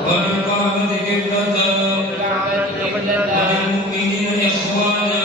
وبالقرآن قبلة وبالعادة قبلة وبالمؤمنين إخوانا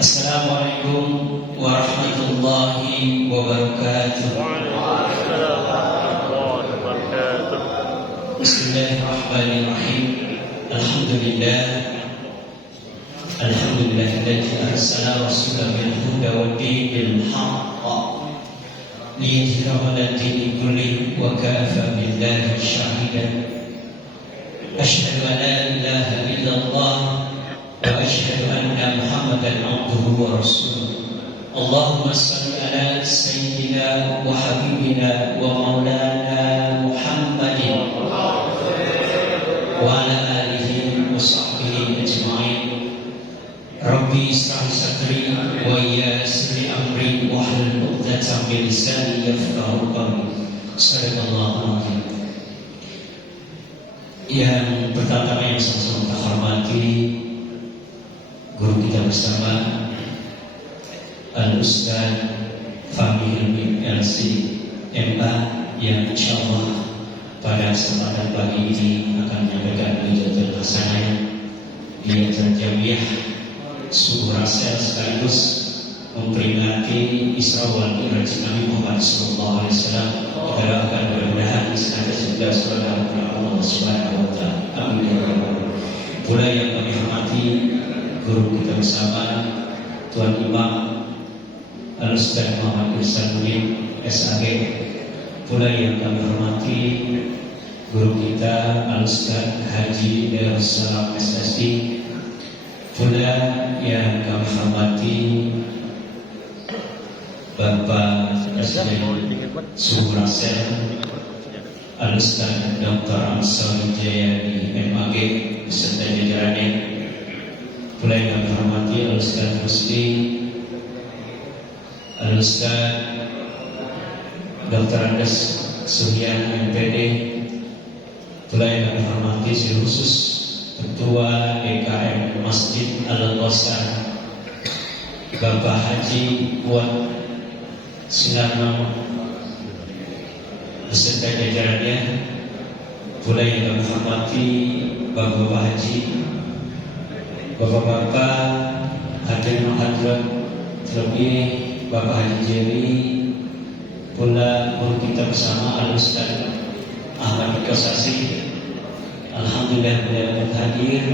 Assalamualaikum warahmatullahi wabarakatuh. Bismillahirrahmanirrahim. Alhamdulillah alladzi arsala rasulahu bil huda wa dinil haqq liyudhhirahu 'ala dini kullihi wa kafa billahi shahidan. Asyhadu an la ilaha illallah wa asyhadu anna Muhammadan abduhu wa rasuluh. Allahumma shalli ala sayyidina wa habibina wa maulana Muhammadin wa ala alihi wa sahbihi ajma'in. Rabbi israh sadri wa yassir li amri wa hlul 'uqdatam min lisani yafqahu qawli. Shadaqallahu alazim. Yang pertama yang sama-sama kita hormati guru kita bersama Al-Ustaz Fahmi Hilmi LC MA yang insyaallah pada kesempatan pagi ini akan menyampaikan hujjatul hasanah di acara jamiah subuh rasel sekaligus memperingati Isra wal Mi'raj Nabi Muhammad SAW. Kita doakan mudah-mudahan senantiasa saudara Allah Subhanahu wa taala. Amin ya rabbal alamin. Pula yang kami hormati guru kita bersama Tuan Imam Al-Ustaz Muhammad Irsan Mulim SAG. Pula yang kami hormati guru kita Al-Ustaz Haji Darussalam SSD. Pula yang kami hormati Bapak Presiden Subuh Rasel Al-Ustaz Dr. Amsal Jayadi MAG beserta jajarannya. Pula yang kami hormati Al-Ustaz Rusdi, Al-Ustaz Dr. Andes Suhyan MPD. Pula yang kami hormati secara khusus Ketua DKM Masjid Al-Wasar Bapak Haji Puan Sunarno beserta jajarannya. Pula yang kami hormati Bapak Haji, Bapak-bapak hadirin hadirat, terlebih Bapak Haji Jerry. Pula guru kita bersama Al-Ustaz Ahmad Kosasi, alhamdulillah beliau dapat hadir.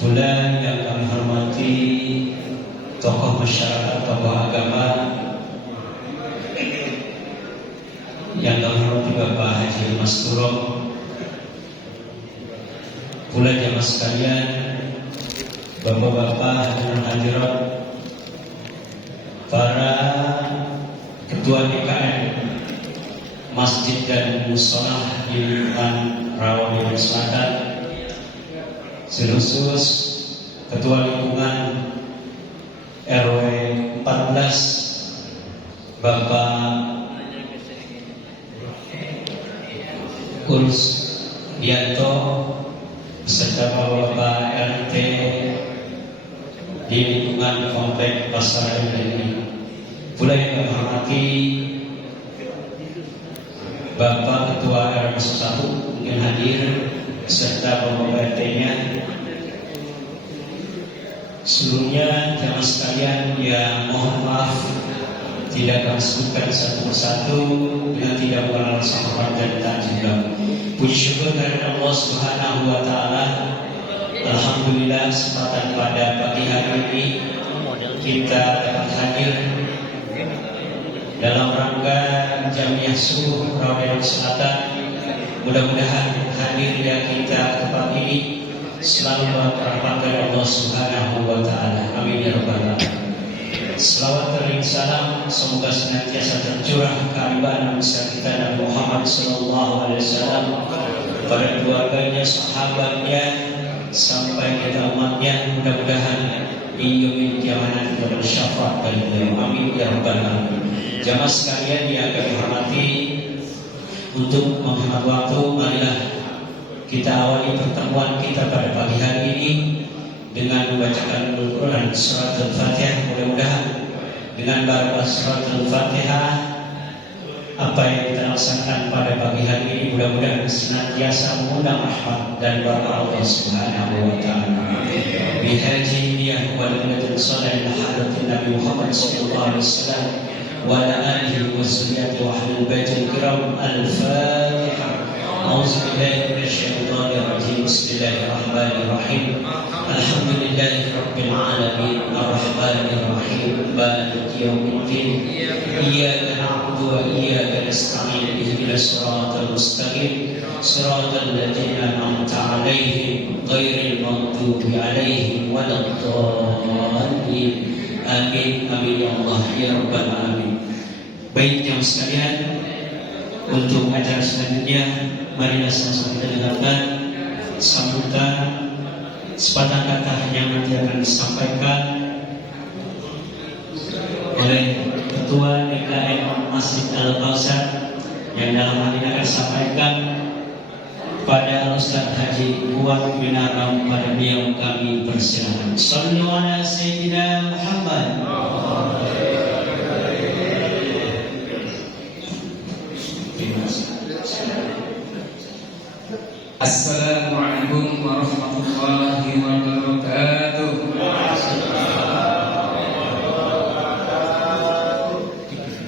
Pula yang kami hormati tokoh masyarakat, tokoh agama yang kami hormati Bapak Haji Masturo. Pula jamaah sekalian, bapak-bapak hadirin hadirat, para ketua DKM Masjid dan Musholah di lingkungan Rawamangun Selatan, khusus ketua lingkungan RW 14 Bapak Urus Dianto beserta bapak-bapak RT di lingkungan komplek Pasar ini. Pula yang kami hormati Bapak Ketua RW 1 mungkin hadir beserta bapak RT-nya. Sebelumnya jamaah sekalian yang mohon maaf tidak kami sebutkan satu persatu dengan tidak mengenal hormat dan takjub. Puji syukur kepada Allah Subhanahu wa taala. Alhamdulillah kesempatan pada pagi hari ini kita dapat hadir dalam rangka jamiah subuh Rawamangun Selatan. Mudah-mudahan hadirnya kita tempat ini selalu bermanfaat dari Allah Subhanahu wa taala. Amin ya rabbal alamin. Selawat dan salam semoga senantiasa tercurah kealiban besar kita Nabi Muhammad SAW pada keluarganya, sahabatnya, sampai kita umatnya. Mudah-mudahan di yaumil qiyamah kita bersyafaat dari beliau. Amin ya rabbal alamin. Jamaah sekalian yang kami hormati, untuk menghemat waktu, marilah kita awali pertemuan kita pada pagi hari ini dengan membacakan Al-Quran Surat Al-Fatihah. Mudah-mudahan dengan baca Surat Al-Fatihah apa yang kita laksanakan pada pagi hari ini mudah-mudahan senantiasa mengundang rahmat dan barakah Allah Subhanahu wa taala. Bihaji niyah wal munatul salih hadatin Nabi Muhammad sallallahu alaihi wasallam wa ala alihi wa sahbihi wa ahlul baitil kiram. Al-Fatihah. A'udzu billahi minasyaitonir rajim. Bismillahirrahmanirrahim. Alhamdulillahi rabbil alamin arrahmanir rahim maliki yaumiddin iyyaka na'budu wa iyyaka nasta'in ihdinas siratal mustaqim siratal ladzina an'amta 'alaihim ghairil maghdubi 'alaihim waladdallin. Amin amin ya Allah ya rabbal alamin. Baik jemaah sekalian, untuk acara selanjutnya marilah sama-sama kita dengarkan sambutan sepatah kata yang nanti akan disampaikan oleh Ketua DKM Masjid Al-Kausar yang dalam hal ini akan disampaikan pada Ustaz Haji Puan Minaram. Pada beliau kami persilakan. Sallu ala Sayyidina Muhammad. Terima kasih. Assalamualaikum warahmatullahi wabarakatuh.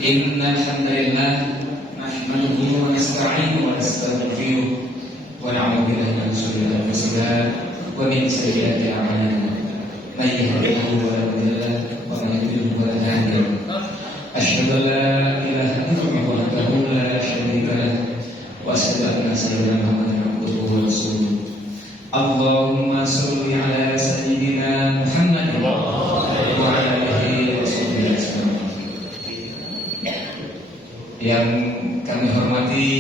Innal hamdalillah nahmaduhu wa nasta'inuhu wa nastaghfiruh wa na'udzu billahi min shururi anfusina wa min sayyiati a'malina. May yahdihillahu fala mudilla lahu wa may yudlil fala hadiya lahu. Asyhadu an la ilaha illallah wahdahu la syarika lahu wa asyhadu anna sayyidina Muhammadan abduhu wa rasuluh. Allahumma shalli ala sayyidina Muhammad wa ala alihi wa sahbihi ajma'in. Yang kami hormati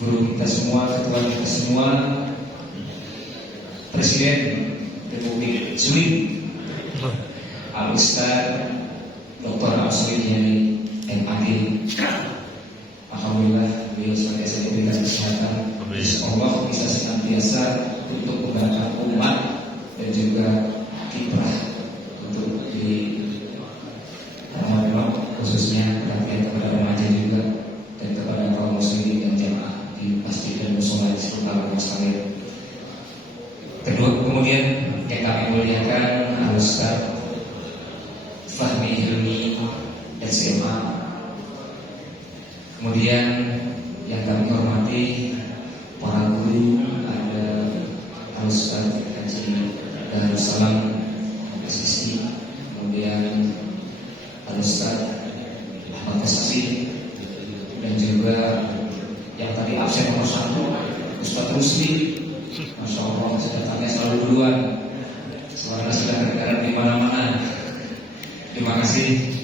guru kita semua, ketua kita semua, Presiden Republik Suli, Al Ustaz Dr. Auswini MAD. Alhamdulillah beliau senantiasa diberikan kesehatan. Allah bisa senantiasa untuk membantu umat dan juga kiprah untuk di khususnya perhatian kepada remaja juga dan kepada kaum muslimin dan jamaah di masjid dan musola di seluruh sekalian. Kedua, kemudian yang kami muliakan Al Ustaz Fahmi Hilmi SMA. Kemudian yang kami hormati para guru, ada Al Ustaz Haji Darussalam Sisi, kemudian Al Ustaz Prestasi, dan juga yang tadi absen nomor 1 Ustadz Rusli. Masya Allah, datangnya selalu duluan, suara sudah terdengar di mana-mana. Terima kasih.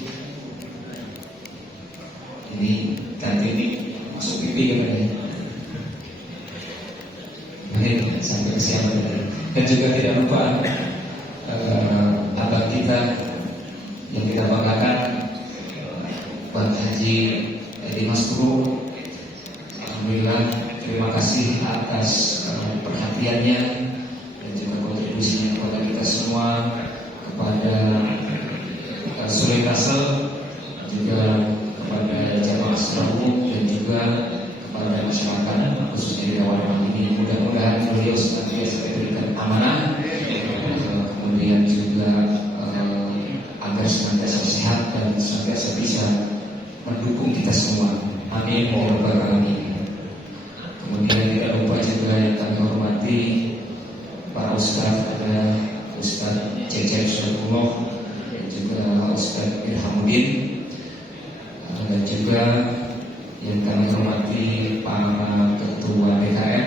Ini ganti ini masuk pipi ya, baik sampai kesiapan. Dan juga tidak lupa abang kita yang kita banggakan, Pak Haji Dimas Guru. Alhamdulillah, terima kasih atas perhatiannya dan juga kontribusinya kepada kita semua, kepada Suri Kasel, juga kepada jamaah seluruh dan juga kepada masyarakat khususnya di Rawamangun ini. Mudah-mudahan beliau senantiasa diberikan amanah, kemudian juga agar senantiasa sehat dan senantiasa bisa mendukung kita semua. Amin ya rabbal alamin. Kemudian tidak lupa juga yang kami hormati para ustaz, ada Ustaz Cecep Syarullah dan juga Ustaz Irhamuddin, dan juga yang kami hormati para ketua DKM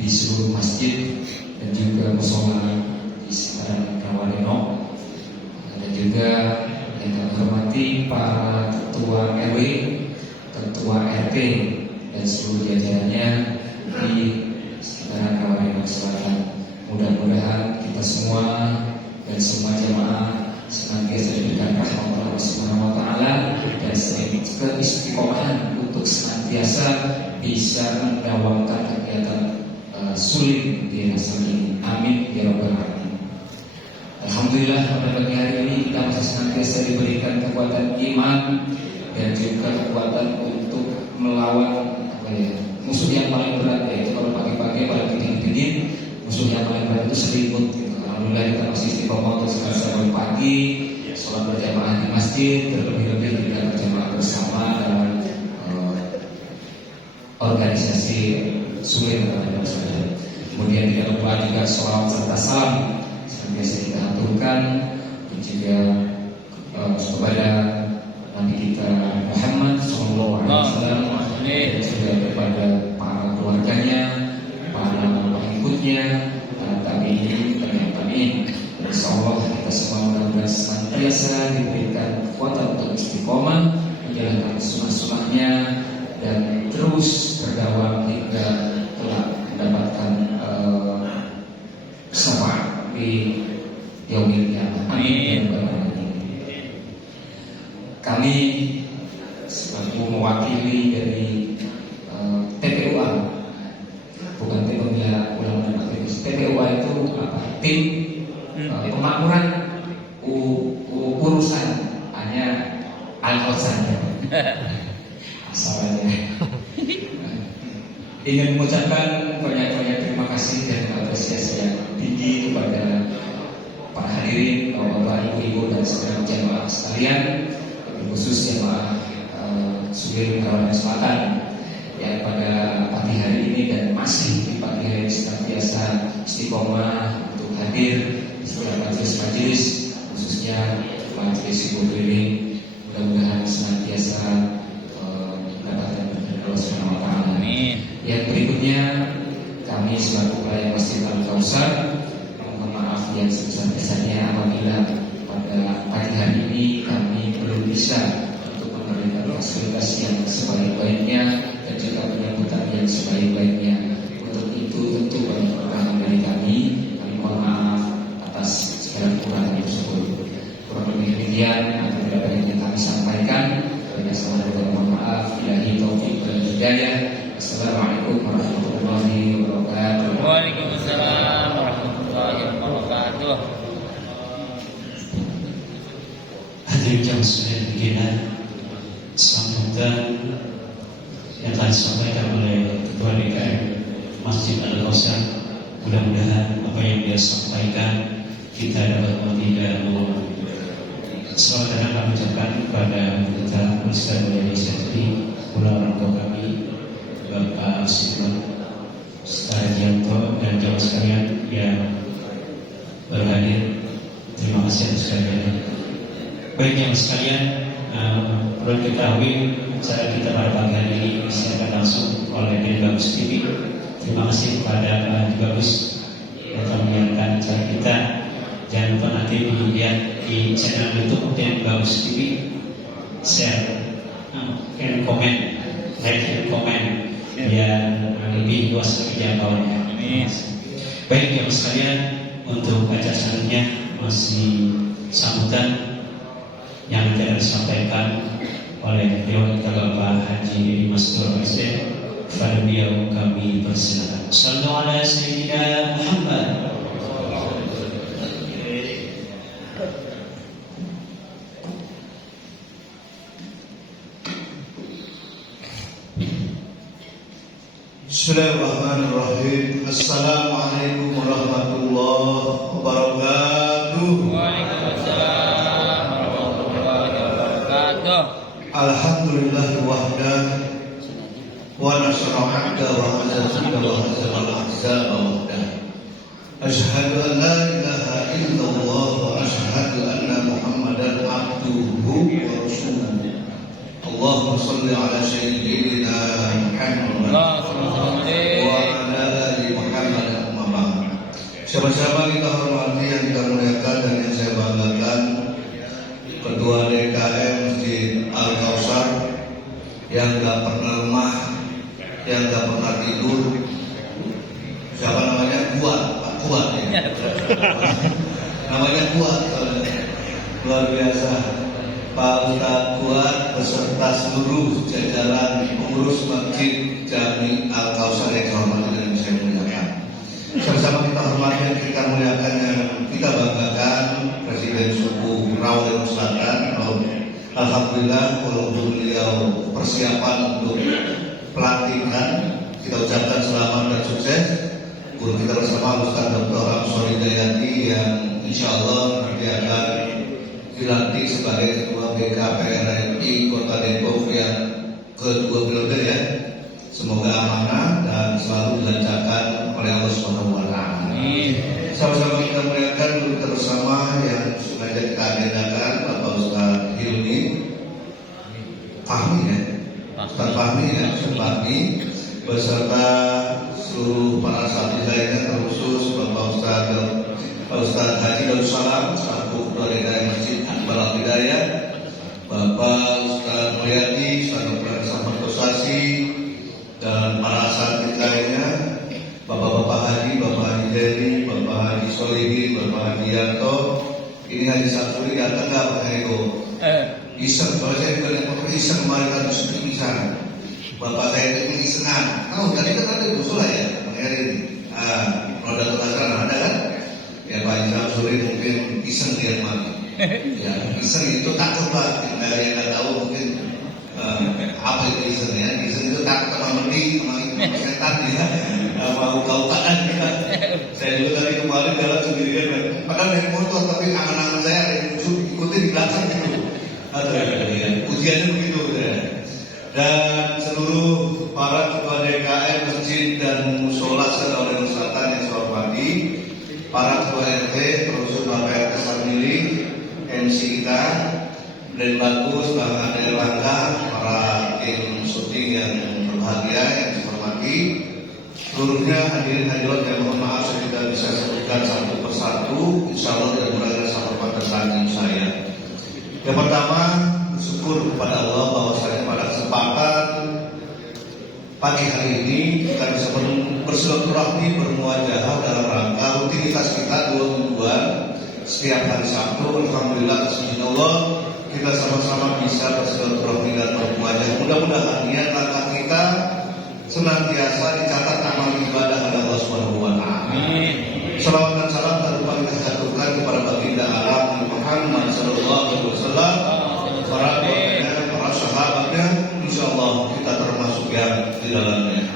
di seluruh masjid dan juga musola di sekitaran Rawalenok, dan juga yang kami hormati para ketua RW, ketua RT dan seluruh jajarannya di sekitaran Rawalenok Selatan. Mudah-mudahan kita semua dan semua jamaah senantiasa diberikan rahmat Allah Subhanahu wa taala dan keistiqomahan untuk senantiasa bisa mendawamkan kegiatan sulit di masa ini. Amin ya rabbal alamin. Alhamdulillah, pada pagi hari ini kita masih senantiasa diberikan kekuatan iman dan juga kekuatan untuk melawan musuh yang paling berat, yaitu kalau pagi-pagi paling dingin, musuh yang paling berat itu selimut. Alhamdulillah kita masih istiqomah untuk sampai pagi, sholat berjamaah di masjid, terlebih-lebih kita berjamaah bersama dalam organisasi sulit. Kemudian tidak lupa juga sholat serta salam biasa kita aturkan juga kepada Nabi kita Muhammad SAW, dan juga kepada para keluarganya, para pengikutnya, para tabi'in dan yang tabi'in. Insyaallah kita semua mudah-mudahan senantiasa diberikan kekuatan untuk istiqomah menjalankan sunnah-sunnahnya dan terus berdawam hingga telah mendapatkan syafaat di yaumil qiyamah. Amin. Kami selaku mewakili dari TPUA, bukan tim pembela ulama dan aktivis. TPUA itu apa? Tim pemakmuran urusan hanya alkohol saja. ingin mengucapkan banyak-banyak terima kasih dan apresiasi yang tinggi kepada para hadirin, bapak-bapak, ibu-ibu dan segenap jamaah sekalian, khusus jamaah Sudir Kawanan Selatan yang pada pagi hari ini dan masih di pagi hari senantiasa istiqomah untuk hadir di setiap majelis-majelis, khususnya majelis ibu ini. Mudah-mudahan senantiasa mendapatkan berkat Allah Subhanahu wa Ta'ala. Yang berikutnya, kami selaku pelayan Masjid Al-Kautsar mohon maaf yang sebesar-besarnya apabila pada pagi hari ini kami belum bisa untuk memberikan fasilitas yang sebaik-baiknya dan juga penyambutan yang sebaik-baiknya. Untuk itu tentu banyak kekurangan dari kami mohon maaf atas segala kekurangan tersebut. Kurang lebih demikian apabila banyak yang kami sampaikan, banyak salah dan mohon maaf. Billahi taufiq wal hidayah. Assalamualaikum warahmatullahi wabarakatuh. Waalaikumsalam warahmatullahi wabarakatuh. Hadirin jamaah sekalian begini, sambutan yang telah disampaikan oleh Ketua DKM Masjid Al-Kautsar, mudah-mudahan apa yang dia sampaikan kita dapat mengerti dan mengamalkan. Selamat datang kami ucapkan kepada kita Ustaz Mulyadi Syafii, pula orang tua kami Bapak Sidman Setajianto dan jamaah sekalian yang berhadir. Terima kasih atas kehadiran. Baik jamaah sekalian, perlu diketahui acara kita pada pagi hari ini disiarkan langsung oleh Den Bagus TV. Terima kasih kepada Pak Haji Bagus yang telah menyiarkan acara kita. Jangan lupa nanti dilihat di channel YouTube Den Bagus TV, share, and comment, like and comment, biar lebih luas lagi jangkauannya. Baik jamaah sekalian, untuk acara selanjutnya masih sambutan yang akan disampaikan oleh beliau kita Bapak Haji Mastur SD. Kepada beliau kami persilakan. Sallallahu alaihi Sayyidina Muhammad. Bismillahirrahmanirrahim. Assalamualaikum warahmatullahi wabarakatuh. Waalaikumsalam warahmatullahi wabarakatuh. Alhamdulillah wahdah wa nasra 'abda wa azza wa hazal al-ahzaba wahdah. Asyhadu an la ilaha illallah wa asyhadu anna Muhammadan abduhu wa rasuluh. Allahumma shalli ala sayyidina Muhammad wa ala ali Muhammad amma ba'd. Sama-sama kita hormati yang kita muliakan dan yang saya banggakan Ketua DKM Masjid Al-Kautsar yang gak pernah lemah, yang gak pernah tidur. Siapa namanya? Kuat ya. Namanya Kuat, luar biasa. Pak Ustadz Kuat beserta seluruh jajaran pengurus Masjid Jami Al-Kautsar yang dihormati dan saya muliakan. Sama-sama kita hormati dan kita muliakan yang kita banggakan Presiden suku Rawa Selatan. Alhamdulillah walaupun beliau persiapan untuk pelantikan, kita ucapkan selamat dan sukses. Guru kita bersama Ustaz Dr. Amsor Hidayati yang insya Allah nanti akan dilantik sebagai Ketua BKPRRI Kota Depok yang kedua periode ya. Semoga amanah dan selalu dilancarkan oleh Allah Subhanahu wa Ta'ala. Sama-sama kita muliakan guru kita bersama yang sengaja kita agendakan Bapak Ustaz Hilmi Fahmi ya. Ustaz Fahmi ya, Ustaz Fahmi beserta seluruh para sahabat lainnya, terkhusus Bapak Ustaz Haji Darussalam selaku Ketua DKM Masjid Akbar Al-Hidayah, Bapak Ustaz Mulyadi selaku Penasihat Kosasi, dan para sahabat lainnya, Bapak-bapak Haji, Bapak Haji Dedi, Bapak Haji Solihin, Bapak Haji Yanto. Ini Haji Samsuri datang nggak Pak Eko? Iseng, kalau saya bukan yang foto iseng kemarin tadi syuting di sana. Bapak saya itu ini senang. Tahu tadi kan ada Gusola ya, Pak Heri ini. Kalau datang acara ada kan? Ya Pak Haji Samsuri mungkin iseng dia kemarin. Ya iseng itu takut Pak. Yang nggak tahu mungkin apa itu iseng ya? Iseng itu takut sama mending, sama setan sehat ya, mau kautaan kita. Saya juga tadi kemarin jalan sendirian, padahal naik motor tapi angan-angan saya ada yang lucu ikutin di belakang gitu. Aduh ya, ujiannya begitu ya. Dan seluruh para ketua DKM masjid dan musola se-Lawean Selatan yang saya hormati, para ketua RT, termasuk Bapak RT Sarmili, MC kita, dan bagus, Bang Ade Langga, para tim syuting yang berbahagia yang saya hormati, seluruhnya hadirin hadirat yang mohon maaf saya tidak bisa sebutkan satu persatu, insya Allah tidak berada sama perkataan saya. Yang pertama, bersyukur kepada Allah bahwasanya pada kesempatan pagi hari ini kita bisa bersilaturahmi bermuajahah dalam rangka rutinitas kita 2 mingguan setiap hari Sabtu. Alhamdulillah bismillah kita sama-sama bisa bersilaturahmi dan bermuajahah. Mudah-mudahan niat langkah kita senantiasa dicatat amal ibadah oleh Allah Subhanahu wa taala. Salawat dan salam tak lupa kita haturkan kepada baginda alam Muhammad sallallahu alaihi wasallam, para keluarganya, para sahabatnya, insyaallah kita termasuk yang di dalamnya.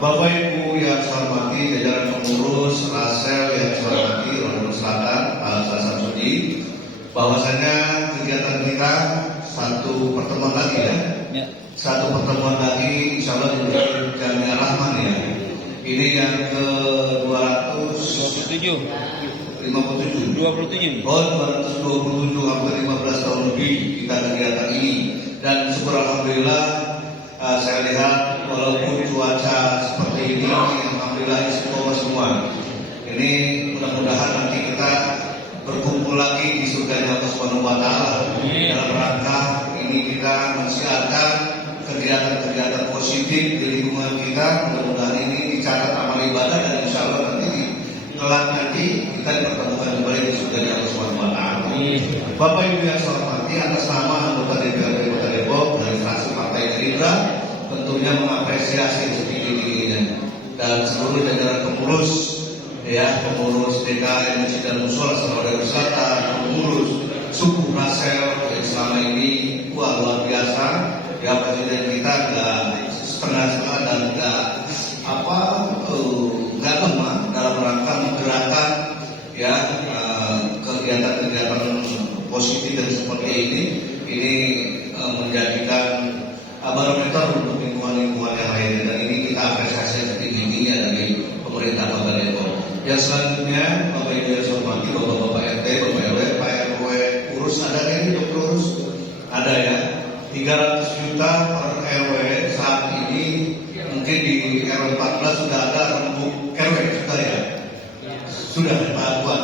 Bapak Ibu yang saya hormati, jajaran pengurus Rasel yang saya hormati, Lawean Selatan, Pak Samsudi, bahwasanya kegiatan kita satu pertemuan lagi ya. Satu pertemuan lagi insyaallah di Jamiah Rahman ya. Ini yang ke 257. Oh, 227 hampir 15 tahun lebih kita kegiatan ini. Dan syukur alhamdulillah saya lihat walaupun cuaca seperti ini alhamdulillah istiqomah semua. Ini mudah-mudahan nanti kita berkumpul lagi di surganya Allah Subhanahu wa taala. Dalam rangka ini kita mensiarkan kegiatan-kegiatan positif di lingkungan kita. Mudah-mudahan ini dicatat amal ibadah dan insya Allah nanti kelak nanti kita dipertemukan kembali di surganya Allah Subhanahu wa taala. Bapak Ibu yang saya hormati, atas nama anggota DPRD Kota Depok dari fraksi Partai Gerindra tentunya mengapresiasi setinggi-tingginya dan seluruh jajaran pengurus ya, pengurus DKM Masjid dan Musola se-Lawean Selatan, pengurus suku Rasel yang selama ini luar biasa. Ya, presiden kita nggak setengah-setengah dan nggak lemah dalam rangka menggerakkan ya kegiatan-kegiatan positif dan seperti ini menjadikan barometer untuk lingkungan-lingkungan yang lain, dan ini kita apresiasi setinggi-tingginya dari pemerintah Kota Depok. Yang selanjutnya Bapak Ibu yang saya hormati, Bapak-bapak RT, Bapak RW, Pak RW urus ada ini dokter urus ada ya. 300 juta per RW saat ini, mungkin di RW 14 sudah ada rembuk RW sudah ya, sudah Pak Buat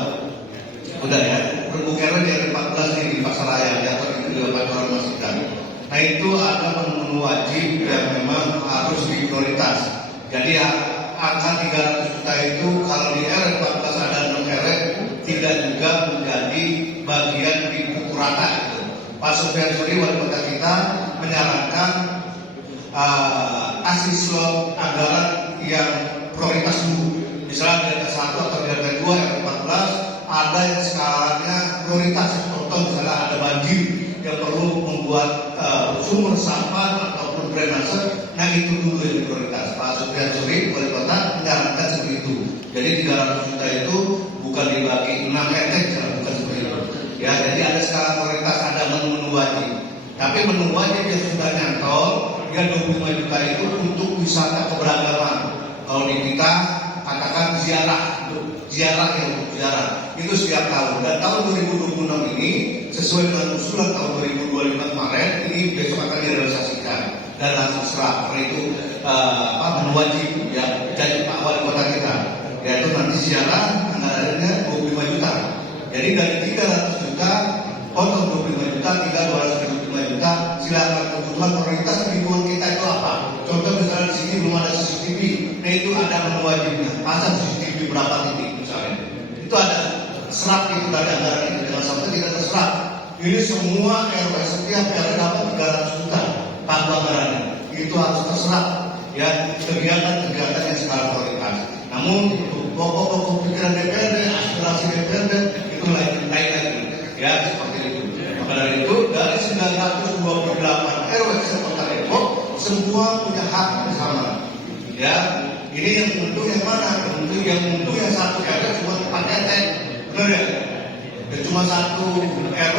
sudah ya, rembuk RW di RW 14 ini di Pasaraya ya, atau di Pak Orang Masjid. Nah itu ada menu wajib yang memang harus diprioritas. Jadi angka 300 juta itu kalau di RW 14 ada 6 RW tidak juga menjadi bagian di pukul rata itu. Pak Sofyan Suri, wali kota kita, menyarankan kasih slot anggaran yang prioritas dulu. Misalnya di RT 1 atau di RT 2 RT 14 ada yang skalanya prioritas. Contoh misalnya ada banjir yang perlu membuat sumur sampah ataupun drainase, nah itu dulu yang prioritas. Pak Sofyan Suri, wali kota, menyarankan seperti itu. Jadi 300 juta itu bukan dibagi 6 RT, bukan seperti itu. Ya, jadi ada skala prioritas, ada menu wajib. Tapi menu wajib yang sudah nyantol, dia 25 juta itu untuk wisata keberagaman. Kalau di kita katakan ziarah itu setiap tahun. Dan tahun 2026 ini sesuai dengan usulan tahun 2025 kemarin, ini besok akan direalisasikan dan langsung serah. Karena itu menu wajib ya, jadi Pak Wali Kota kita, yaitu nanti ziarah anggarannya 25 juta. Jadi dari 300 juta potong 25 juta, tinggal 275 juta. Silakan kebutuhan prioritas lingkungan kita itu apa? Contoh misalnya di sini belum ada CCTV, nah itu ada menu wajibnya. Pasang CCTV berapa titik misalnya? Itu ada serap itu dari anggaran itu, dengan sampai tidak terserap. Ini semua RW setiap RW dapat 300 juta tanpa anggarannya. Itu harus terserap ya, kegiatan-kegiatan yang skala prioritas. Namun pokok-pokok pikiran DPRD, aspirasi DPRD itu lain lagi ya, seperti itu. Maka dari itu dari 928 RW Kota Depok semua punya hak bersama Ya, ini yang untung yang mana? Untung yang satu RW cuma 4 RT, benar ya? Ya cuma satu RW,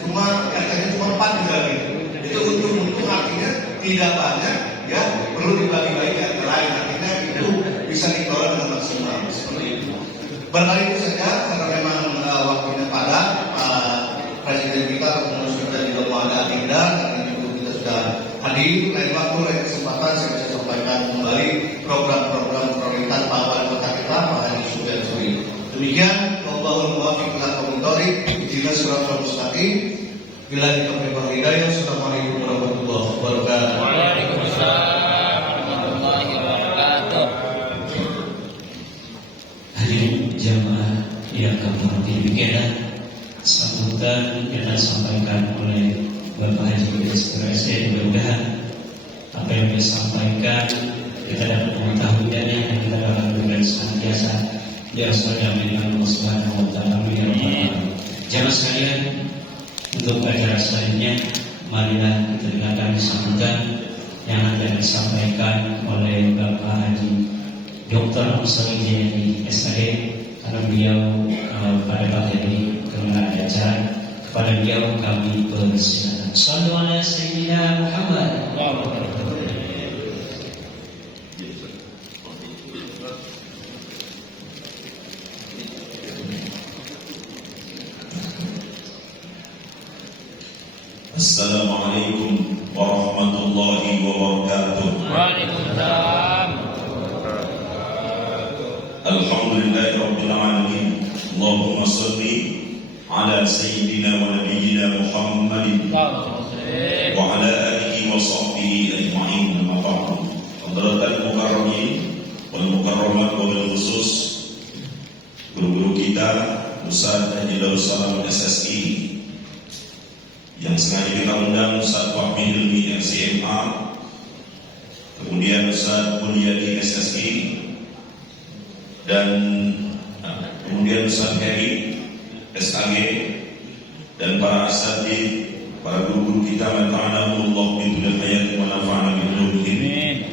cuma RT-nya cuma 4 misalnya. Itu untung artinya tidak banyak, ya perlu dibagi-bagi ke RT lain. Artinya itu bisa dikelola dengan maksimal seperti itu. Barangkali itu saja karena memang waktunya padat. Presiden kita kemudian sudah juga mau ada agenda, karena itu kita sudah hadir. Lain waktu, lain kesempatan saya bisa sampaikan kembali program-program prioritas Pak Wali Kota kita, Pak Haji Subiansuri. Demikian, Allahumma muwaffiq ila aqwamit thoriq, ihdinas siratal mustaqim. Bila dikabul hidayah. Assalamualaikum warahmatullahi wabarakatuh. Waalaikumsalam warahmatullahi wabarakatuh. Hadirin jamaah yang kami hormati, demikianlah sambutan yang disampaikan oleh Bapak Haji Subiansuri. Mudah-mudahan apa yang disampaikan kita dapat mengetahuinya dan kita dapat memberikan senantiasa diasal dengan Allah Subhanahu wa taala. Jamaah sekalian, untuk acara selanjutnya marilah kita dengarkan sambutan yang akan disampaikan oleh Bapak Haji Dr. Amsari Jayadi SAD, karena beliau pada pagi ini kemenangan acara. Kepada beliau kami persilakan. Shallu ala Sayyidina Muhammad. Assalamualaikum warahmatullahi wabarakatuh. Waalaikumsalam. Alhamdulillahi rabbil alamin. Allahumma shalli ala sayyidina wa nabiyyina Muhammadin wa ala alihi wa sahbihi ajma'in. Amma ba'du. Hadratul mukarramin wal mukarramat wa bil khusus guru-guru kita Ustaz Haji Darus Salam SSI yang sengaja kita undang, Ustaz Fahmi Hilmi MCMA, kemudian Ustaz Mulyadi SSI, dan kemudian Ustaz Heri SAG, dan para asatidz, para guru kita, manfa'anahumullah bidul hayat wa nafa'ana bidulihim.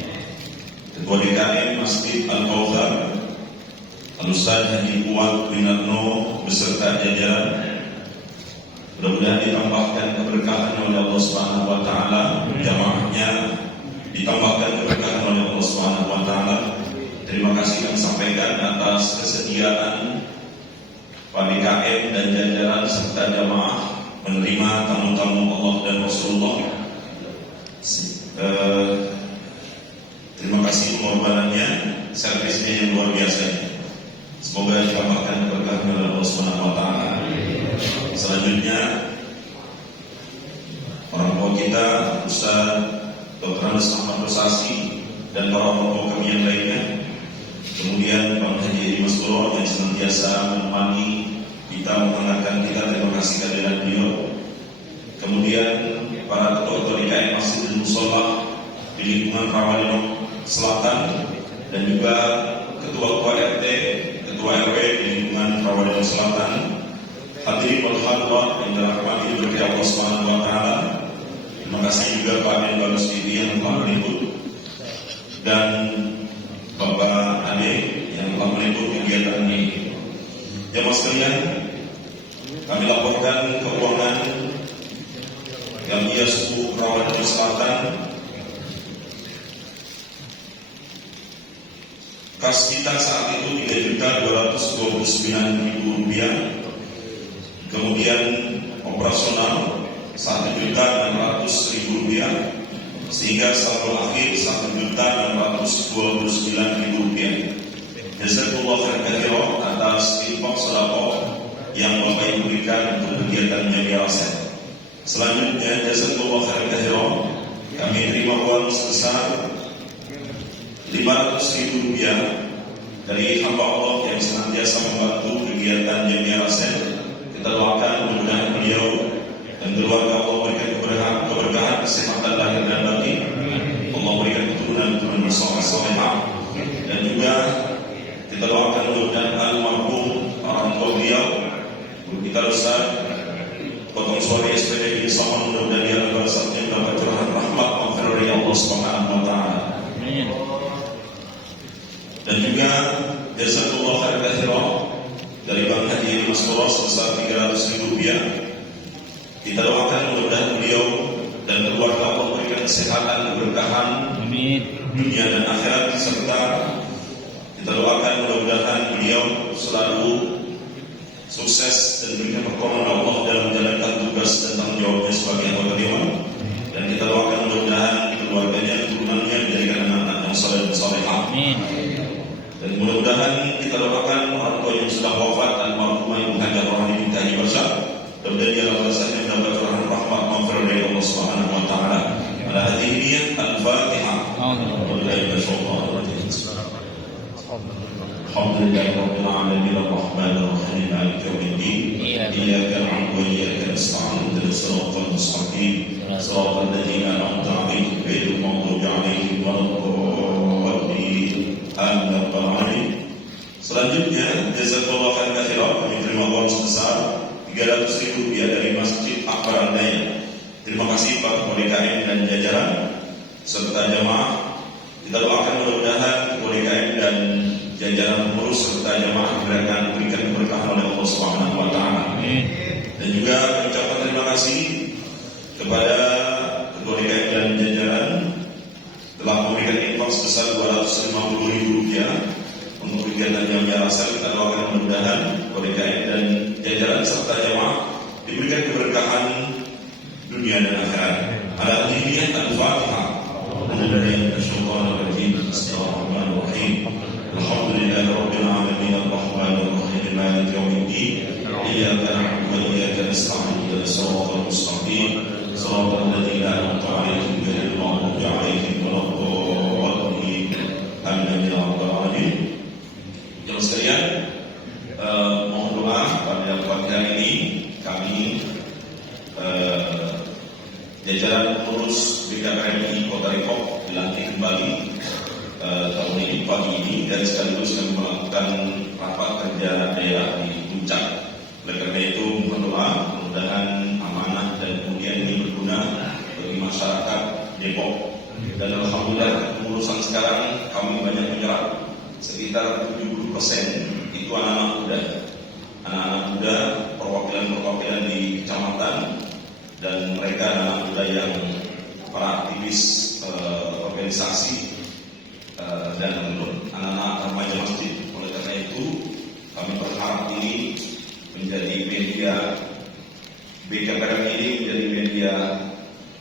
Ketua DKM Masjid Al-Kautsar Al-Ustaz Haji Fuad Winarno beserta jajaran, mudah-mudahan ditambahkan keberkahan oleh Allah Subhanahu wa taala, jamaahnya ditambahkan keberkahan oleh Allah Subhanahu wa taala. Terima kasih kami sampaikan atas kesediaan PDKM dan jajaran serta jamaah menerima tamu-tamu Allah dan Rasulullah. Terima kasih pengorbanannya, servisnya yang luar biasa. Semoga ditambahkan keberkahan oleh Allah Subhanahu wa taala. Selanjutnya orang tua kita Ustaz Dr. Anas Ahmad Rosasi dan para orang tua kami yang lainnya, kemudian Pak Haji Mas Guru yang senantiasa menemani kita, menghangatkan kita, terima kasih kehadiran beliau. Kemudian para ketua-ketua DKM Masjidil Musholla di lingkungan Rawalinok Selatan, dan juga ketua-ketua RT, ketua RW di lingkungan Rawalinok Selatan. Hadirin wal hadirat yang dirahmati oleh Allah Subhanahu wa taala. Terima kasih juga Pak Amin Balus Didi yang telah meliput, dan Bapak Ade yang telah meliput kegiatan ini. Jamaah sekalian, kami laporkan keuangan yang ia suku Rawalinok Selatan. Kas kita saat itu Rp3.229.000. Kemudian operasional Rp1.600.000, sehingga saldo akhir Rp1.629.000. Jazakallahu khairan atas infak sedekah yang Bapak Ibu berikan untuk kegiatan Jamiah Rasyid. Selanjutnya jazakallahu khairan, kami terima uang sebesar Rp500.000 dari hamba Allah yang senantiasa membantu kegiatan Jamiah Rasyid. Kita doakan mudah-mudahan beliau dan keluarga Allah berikan keberkahan, kesehatan lahir dan batin. Allah berikan keturunan saleh-salehah, dan juga kita doakan mudah-mudahan almarhum orang tua beliau, guru kita Ustaz Potong Suara SPD ini sama, mudah-mudahan dia adalah saatnya mendapat curahan rahmat maghfirah dari Allah Subhanahu wa taala. Dan juga jazakallahu khairan katsiran dari Bang Haji Masrur sebesar Rp300.000. Kita doakan mudah-mudahan beliau dan keluarga Allah memberikan kesehatan, keberkahan dunia dan akhirat, serta kita doakan mudah-mudahan beliau selalu sukses dan diberikan pertolongan Allah dalam menjalankan tugas dan tanggung jawabnya sebagai anggota dewan. Dan kita doakan mudah-mudahan keluarganya, keturunannya menjadikan anak-anak yang saleh dan salehah. Dan mudah-mudahan kita doakan orang tua yang sudah wafat dan almarhumah Ibu Hajar Rohani binti Haji Basyar, mudah-mudahan dia alasannya mendapat rahmat maghfirah dari Allah Subhanahu wa taala. Ala hadhihi niyyah al-Fatihah. Alhamdulillahi rabbil alamin arrahmanir rahim maliki yaumiddin iyyaka na'budu wa iyyaka nasta'in ihdinas siratal mustaqim siratal ladzina an'amta 'alaihim ghairil maghdubi 'alaihim waladdallin. Amin. Selanjutnya jazakallahu khairan katsiran, kami terima uang sebesar Rp300.000 dari Masjid Akbar Andaya. Terima kasih Pak KM dan jajaran serta jamaah. Kita doakan mudah-mudahan KM dan jajaran pengurus serta jamaah diberikan keberkahan oleh Allah Subhanahu wa taala. Dan juga mengucapkan terima kasih kepada ketua DKM dan jajaran telah memberikan infak sebesar Rp250.000 untuk kegiatan yang biasa. Kita doakan mudah-mudahan ketua DKM dan jajaran serta jamaah diberikan keberkahan dunia dan akhirat. Ala hadhihi al-Fatihah. Bismillahirrahmanirrahim. Alhamdulillahi rabbil alamin arrahmanir rahim maliki yaumiddin iyyaka na'budu wa iyyaka nasta'in ihdinas siratal mustaqim siratal ladzina an'amta 'alaihim ghairil maghdubi 'alaihim waladdallin. Amin ya rabbal alamin. Jemaah sekalian, mohon doa pada pagi ini kami jajaran pengurus BKPMI Kota Depok dilantik kembali tahun ini pagi ini, dan sekaligus kami melakukan rapat kerja daerah di Puncak. Oleh karena itu mohon doa mudah-mudahan amanah dan kemudian ini berguna bagi masyarakat Depok. Dan alhamdulillah pengurusan sekarang kami banyak menyerap sekitar 70% itu anak-anak muda. Anak-anak muda perwakilan di kecamatan, dan mereka anak muda yang para aktivis organisasi dan anak-anak remaja masjid. Oleh karena itu kami berharap ini menjadi media BKPM ini menjadi media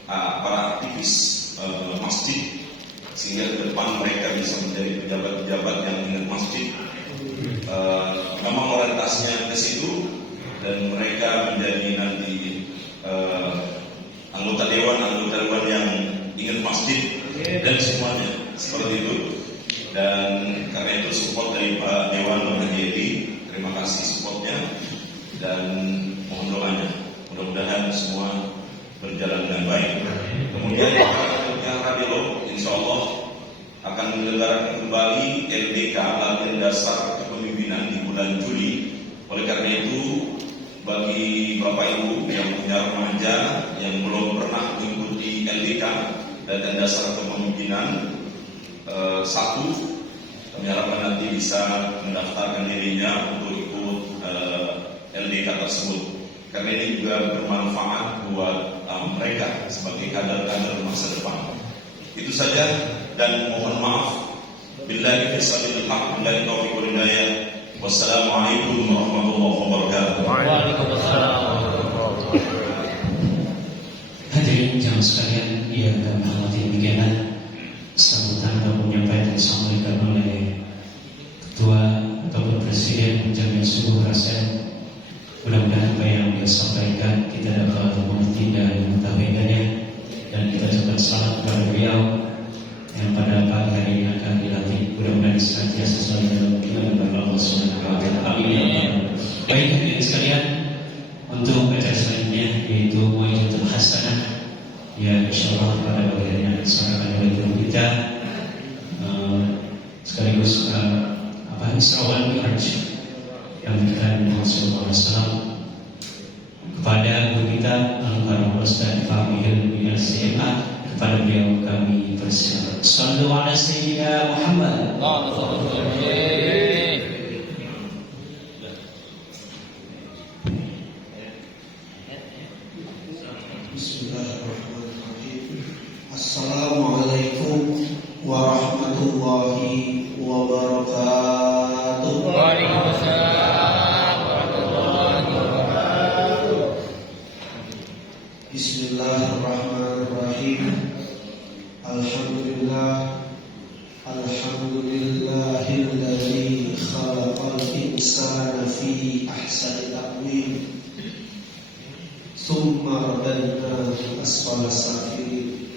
para aktivis masjid, sehingga ke depan mereka bisa menjadi pejabat-pejabat yang ingat masjid. Memang orientasinya ke situ, dan mereka menjadi nanti anggota dewan yang ingat masjid dan semuanya seperti itu. Dan karena itu support dari Pak Dewan Haji Edi, terima kasih supportnya dan mohon doanya mudah-mudahan semua berjalan dengan baik. Kemudian yang Radio insya Allah akan menyelenggarakan kembali LDK, latihan dasar kepemimpinan, di bulan Juli. Oleh karena itu bagi Bapak Ibu yang punya remaja yang belum pernah mengikuti LDK, latihan dasar kepemimpinan 1, kami harapkan nanti bisa mendaftarkan dirinya untuk ikut LDK tersebut, karena ini juga bermanfaat buat mereka sebagai kader-kader masa depan. Itu saja, dan mohon maaf. Billahi fisabilil haq, billahi taufiq wal hidayah. Wassalamualaikum warahmatullahi wabarakatuh. Waalaikumsalam. Hadirin jamaah sekalian yang kami hormati, demikianlah sambutan dan penyampaian yang disampaikan oleh Ketua ataupun Presiden Jamil Subuh Rasen. Mudah-mudahan apa yang beliau sampaikan kita dapat mengerti dan mengetahuinya, dan kita ucapkan selamat kepada beliau yang pada pagi hari ini akan dilantik. Mudah-mudahan senantiasa selalu dalam kehidupan kepada Allah Subhanahu wa taala. Amin. Baik hadirin sekalian, untuk acara selanjutnya yaitu Mau'izatul Hasanah, ya insyaallah pada bagian yang disampaikan oleh guru kita sekaligus Isra wal Mi'raj yang diberikan Rasulullah SAW kepada guru kita Al-Mukarram Ustaz Fahmi bin SMA Kepada beliau kami persilakan. Sallu ala sayyidina Muhammad. Bismillahirrahmanirrahim. Assalamualaikum warahmatullahi wabarakatuh. Waalaikumsalam warahmatullahi wabarakatuh. Bismillahirrahmanirrahim. Alhamdulillahilladzi khalaqal insana fi ahsani taqwim. Tsumma radadnahu asfala safilin.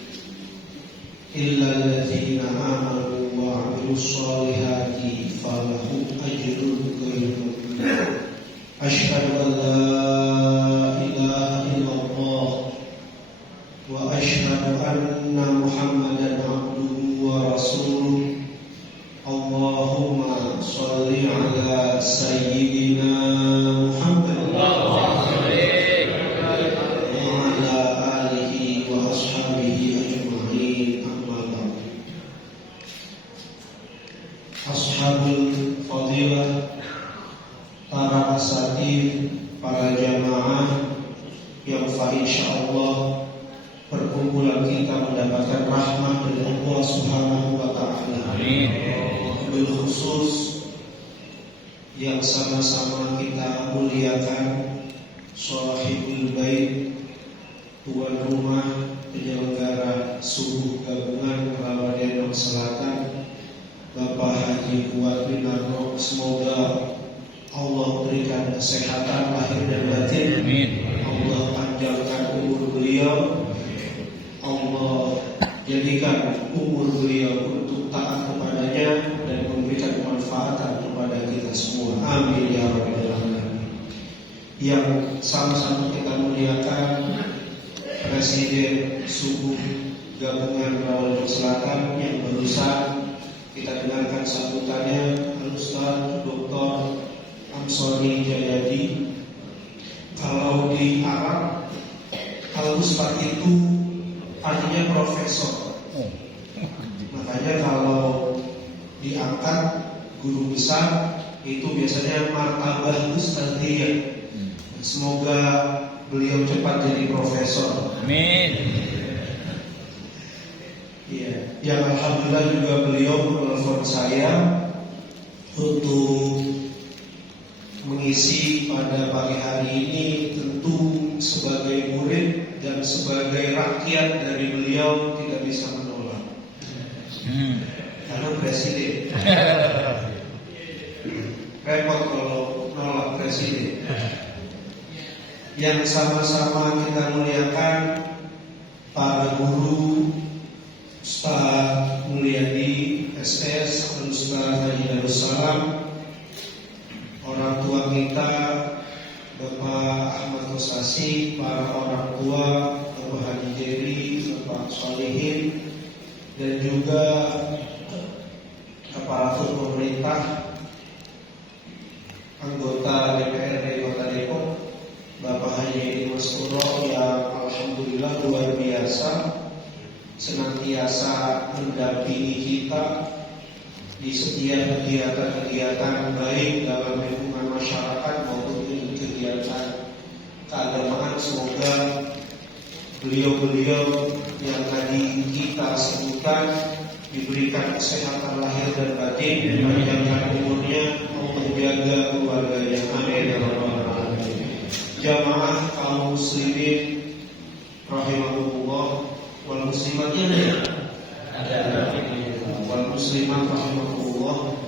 Illa alladzina amanu wa 'amilus shalihati falahum ajrun ghairu mamnun. Asyhadu an la ilaha illallah wa asyhadu anna Muhammadan abduhu wa rasuluh. Allahumma shalli ala sayyidina Muhammad wa ala alihi wa ashabihi ajma'in. Amma ba'd. Ashabul fadilah, para asatid, para jamaah yang insyaallah perkumpulan kita mendapatkan rahmat dari Allah Subhanahu wa taala. Amin. Bil khusus yang sama-sama kita muliakan Shahibul Bait, tuan rumah penyelenggara subuh gabungan Ramadhan Selatan, Bapak Haji Fuad Winarno. Semoga Allah berikan kesehatan lahir dan batin. Amin. Allah panjangkan umur beliau. Allah jadikan umur beliau untuk taat kepadanya dan memberikan kemanfaatan kepada kita semua. Amin ya rabbal alamin. Yang sama-sama kita muliakan Presiden Subuh Gabungan Rawadhan Selatan yang barusan kita dengarkan sambutannya, Al-Ustaz Dr. Amsori Jayadi. Kalau di Arab, Al-Ustaz itu artinya profesor. Makanya kalau diangkat guru besar itu biasanya martabah ustadziyah. Semoga beliau cepat jadi profesor. Amin. Iya, yang alhamdulillah juga beliau menelpon saya untuk mengisi pada pagi hari ini, tentu sebagai murid dan sebagai rakyat dari beliau tidak bisa menolak. Karena presiden. Repot kalau nolak presiden. Yang sama-sama kita muliakan para guru, Ustaz Mulyadi SS, Ustaz Haji Darussalam, orang tua kita Bapak Ahmad Kosasi, para orang tua Bapak Haji Jerry, Bapak Solihin, dan juga aparatur pemerintah, anggota DPRD Kota Depok, Bapak Haji Mas Kuro yang alhamdulillah luar biasa senantiasa mendampingi kita di setiap kegiatan-kegiatan baik dalam lingkungan masyarakat maupun kegiatan keagamaan. Semoga beliau-beliau yang tadi kita sebutkan diberikan kesehatan lahir dan batin, dipanjangkan umurnya, Allah jaga keluarganya. Amin ya rabbal alamin. Jamaah kaum muslimin rahimahullah wal muslimatnya ada. Wal muslimat rahimahullah.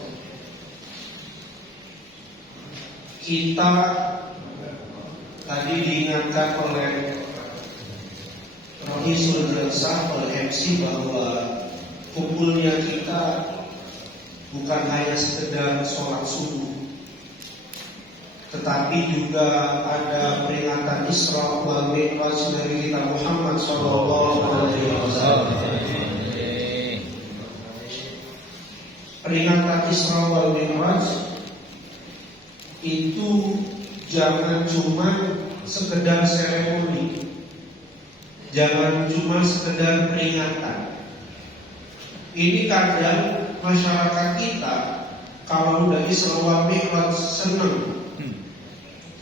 Kita tadi diingatkan oleh Rahisul Dresah, oleh MC, bahwa kumpulnya kita bukan hanya sekedar sholat subuh, tetapi juga ada peringatan Isra wal Mi'raj dari kita Muhammad sallallahu alaihi wasallam. Peringatan Isra wal Mi'raj itu jangan cuma sekedar seremoni, Jangan cuma sekedar peringatan. Ini kadang masyarakat kita kalau udah Isra wal Mi'raj seneng.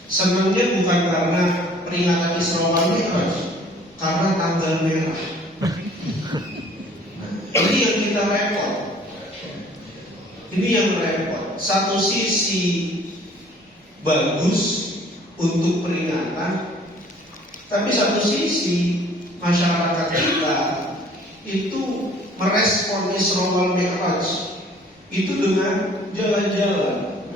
Senengnya bukan karena peringatan Isra wal Mi'raj, karena tanggal merah. Ini yang kita repot. Ini yang repot. Satu sisi bagus untuk peringatan, tapi satu sisi masyarakat kita itu merespon Isra wal Mi'raj itu dengan jalan-jalan,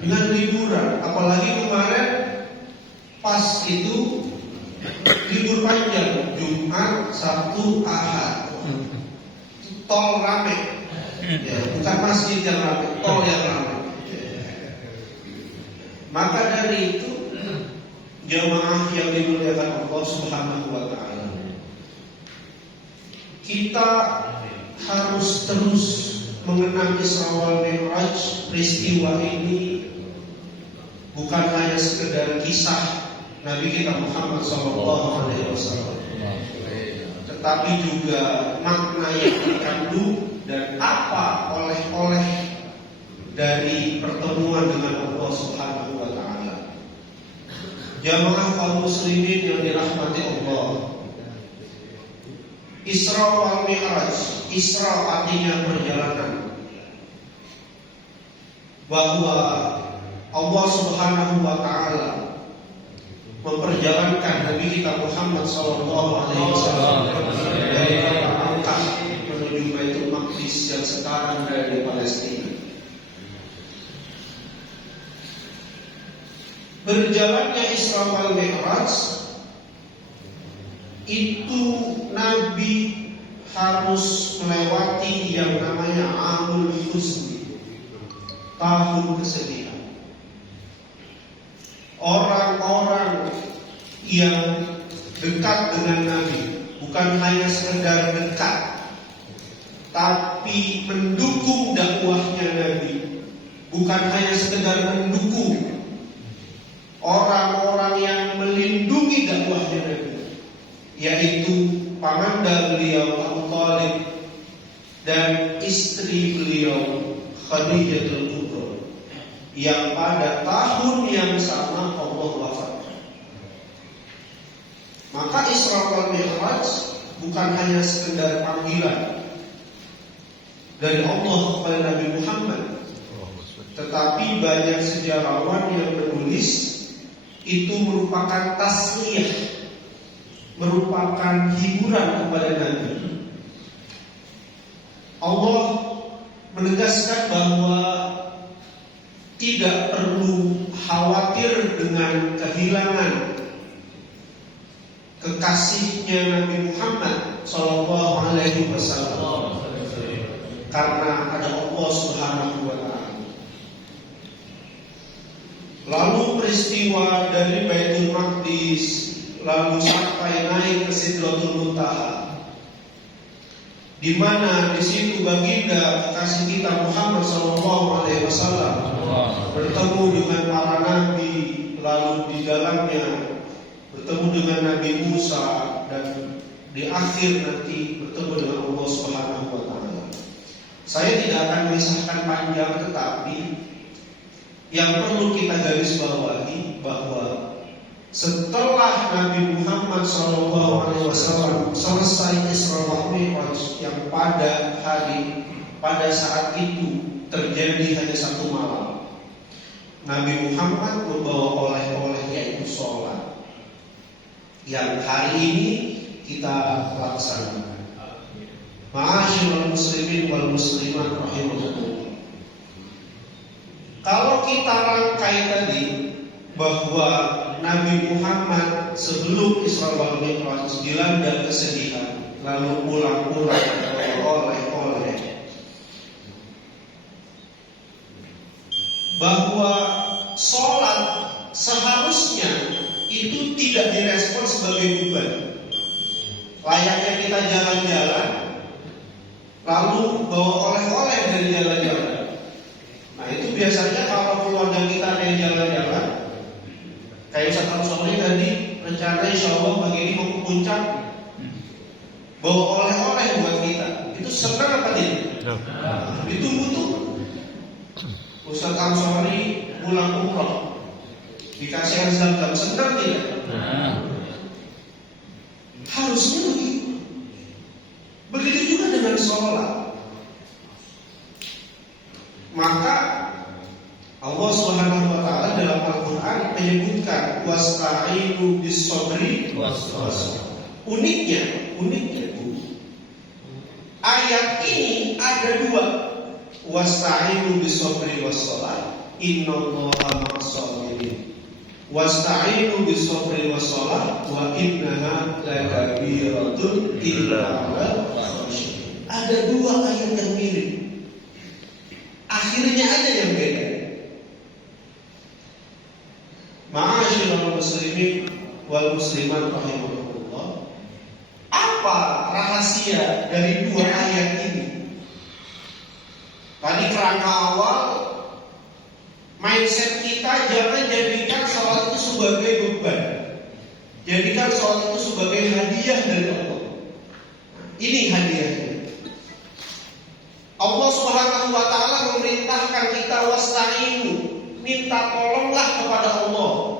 dengan liburan. Apalagi kemarin pas itu libur panjang, Jumat, Sabtu, Ahad, tol rame, ya, bukan masjid yang rame, tol yang rame. Maka dari itu jamaah yang dimuliakan Allah Subhanahu wa Ta'ala, kita harus terus mengenang Isra wal Mi'raj. Peristiwa ini bukan hanya sekedar kisah Nabi kita Muhammad SAW, tetapi juga makna yang terkandung dan apa oleh-oleh dari pertemuan dengan Allah Subhanahu wa Ta'ala. Jamaah kaum muslimin yang dirahmati Allah, Isra wal Mi'raj, Isra artinya perjalanan, bahwa Allah Subhanahu wa Ta'ala memperjalankan Nabi kita Muhammad SAW dari Makkah menuju Baitul Maqdis yang sekarang berada di Palestina. Berjalannya Isra wal Mi'raj itu Nabi harus melewati yang namanya Amul Huzni, tahun kesedihan. Orang-orang yang dekat dengan Nabi bukan hanya sekedar dekat, tapi mendukung dakwahnya Nabi, bukan hanya sekedar mendukung, orang-orang yang melindungi dakwahnya Nabi, yaitu pamanda beliau Abu Thalib dan istri beliau Khadijatul Kubra, yang pada tahun yang sama Allah wafatkan. Maka Isra wal Mi'raj bukan hanya sekedar panggilan dari Allah kepada Nabi Muhammad, tetapi banyak sejarawan yang menulis itu merupakan tasliyah, merupakan hiburan kepada Nabi. Allah menegaskan bahwa tidak perlu khawatir dengan kehilangan kekasihnya Nabi Muhammad SAW, karena ada Allah Subhanahu wa Ta'ala. Lalu peristiwa dari Baitul Maqdis lalu sampai naik ke Sidratul Muntaha, di mana di situ baginda kekasih kita Muhammad SAW bertemu dengan para nabi, lalu di dalamnya bertemu dengan Nabi Musa, dan di akhir nanti bertemu dengan Allah Subhanahu wa Ta'ala. Saya tidak akan mengisahkan panjang, tetapi yang perlu kita garis bawahi bahwa setelah Nabi Muhammad SAW selesai Isra wal Mi'raj yang pada saat itu terjadi hanya satu malam, Nabi Muhammad membawa oleh-oleh yaitu sholat, yang hari ini kita laksanakan. Ma'asyiral muslimin wal muslimat rahimahullah. Kalau kita rangkai tadi bahwa Nabi Muhammad sebelum Isra wal Mi'raj dilanda kesedihan, lalu pulang-pulang oleh-oleh, bahwa sholat seharusnya itu tidak direspon sebagai beban. Layaknya kita jalan-jalan lalu bawa oleh-oleh dari jalan-jalan. Nah itu biasanya kalau keluarga kita ada yang jalan-jalan, kayak Ustaz Al-Somri tadi rencana insya Allah pagi ini mau ke puncak, bawa oleh-oleh buat kita. Itu senang apa tidak? Ditunggu-tunggu. Ustaz Ansori pulang umroh, dikasih air zam-zam, senang tidak? Harusnya begitu. Begitu juga dengan sholat. Maka Allah Subhanahu wa taala dalam Al-Qur'an menyebutkan wasta'inu bis-sabri was-salah. Uniknya ayat ini ada dua. Wasta'inu bis-sabri was-salah, innallaha ma'as-sabirin. Wasta'inu bis-sabri was-salah wa innaha lakabiratun illa 'alal khashiyin. Ada dua ayat yang mirip. Akhirnya aja yang beda. Ma'asyiral muslimin wal muslimat rahimakumullah. Apa rahasia dari dua ayat ini? Tadi kerangka awal, mindset kita jangan jadikan sholat itu sebagai beban. Jadikan sholat itu sebagai hadiah dari Allah. Ini hadiahnya. Allah Subhanahu wa taala memerintahkan kita wasta'inu, minta tolonglah kepada Allah.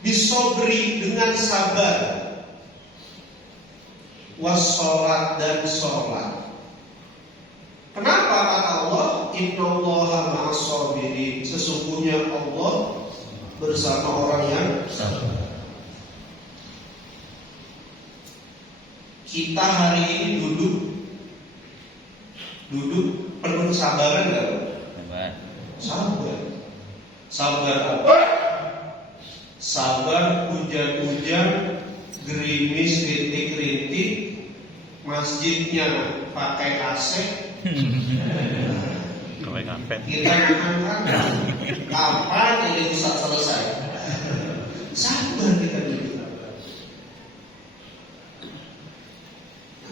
Bisobri, dengan sabar. Wassalat, dan sholat. Kenapa kata Allah? Innallaha ma'as-sabirin. Sesungguhnya Allah bersama orang yang sabar. Kita hari ini duduk penuh kesabaran gak? Sabar apa? Sabar hujan-hujan, gerimis, rintik-rintik, masjidnya pakai AC. Kita menangkan kapan ini bisa selesai? Sabar kita dulu.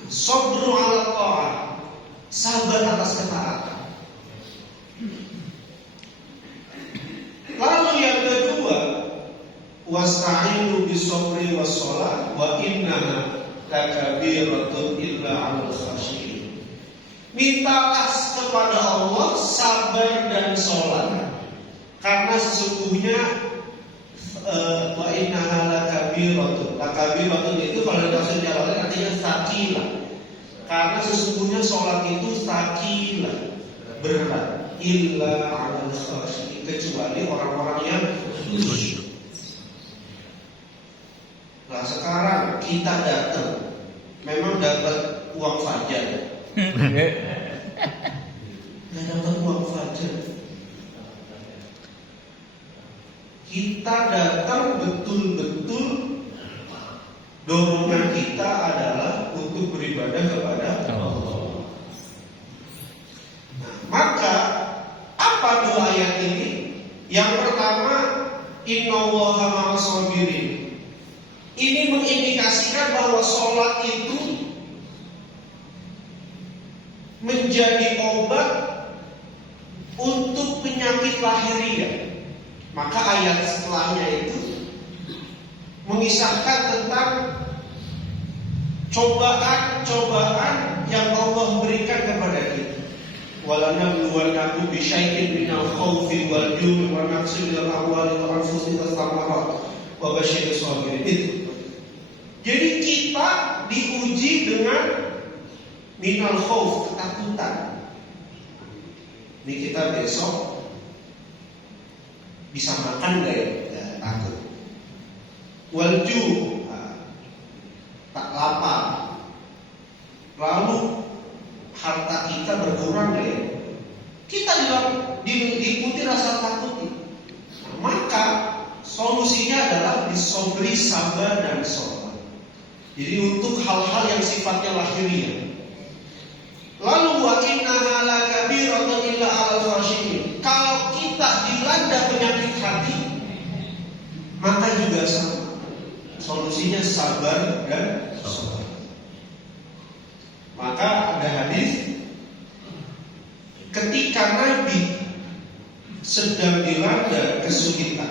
Sabru ala ta'ah, sabar atas ketaatan. Lalu yang kedua, wasta'inu bis-sabri was-shalah wa innaha lakabiratun illa 'alal khashiyin. Mintalah kepada Allah sabar dan sholat, karena sesungguhnya wa innaha lakabiratun. Lakabiratun itu kalau ditafsir Jawa artinya sakilah. Karena sesungguhnya sholat itu sakilah, berat, illa 'alal khashiyin, kecuali orang-orang yang khusyuk. Nah sekarang kita datang, memang dapat uang fajar. Nggak dapat uang fajar. Kita datang betul-betul dorongan kita adalah untuk beribadah kepada Allah. Nah, maka apa dua ayat ini? Yang pertama, innallaha ma'as-sabirin. Ini mengindikasikan bahwa sholat itu menjadi obat untuk penyakit lahiriah. Maka ayat setelahnya itu mengisahkan tentang cobaan-cobaan yang Allah berikan kepada kita. Walanabluwannakum bisyai'in minal khaufi wal ju'i wa naqsin minal amwali wal anfusi was thamarat wa basyirish sabirin. Jadi kita diuji dengan minal khauf, ketakutan. Ini kita besok bisa makan gak ya? Ya takut. Walju, tak lapar. Lalu harta kita berkurang gak ya? Kita diikuti rasa takut. Nah, maka solusinya adalah disobri, sabar, dan sholat. Jadi untuk hal-hal yang sifatnya lahiriah. Lalu wa innaha lakabiratun illa 'alal khashiyin. Kalau kita dilanda penyakit hati, maka juga sama. Solusinya sabar dan sholat. Maka ada hadis, ketika Nabi sedang dilanda kesulitan,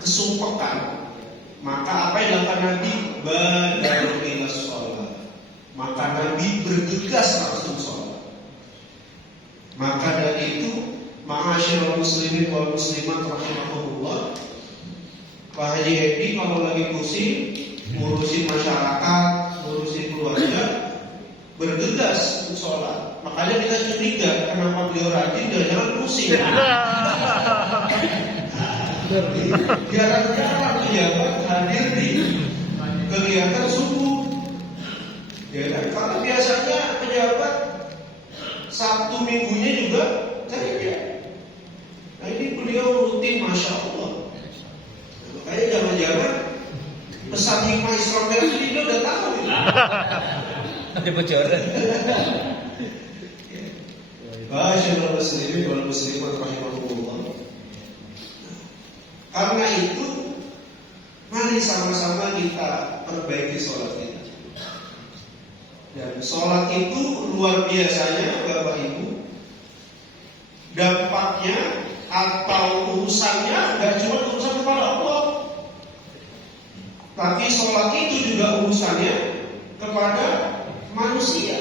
kesumpekan, Maka apa yang dilakukan Nabi? Badar ila sholat. Maka Nabi bergegas langsung sholat. Maka dari itu, ma'asyiral muslimin wal muslimat rahimahullah, Pak Haji Edi kalau lagi pusing ngurusin masyarakat, ngurusin keluarga, bergegas untuk sholat. Makanya kita curiga kenapa beliau rajin, jangan pusing. Jarang-jarang pejabat hadir di kegiatan subuh. Ya kan? Karena biasanya pejabat Sabtu minggunya juga kerja. Nah ini beliau rutin, masya Allah. Makanya jangan-jangan pesan hikmah Islam ini dia udah tahu. Ada bocoran. Masyaallah muslimin wal muslimat rahimahullah. Karena itu, mari sama-sama kita perbaiki sholat kita. Dan sholat itu luar biasanya, Bapak Ibu, dampaknya atau urusannya nggak cuma urusan kepada Allah, tapi sholat itu juga urusannya kepada manusia.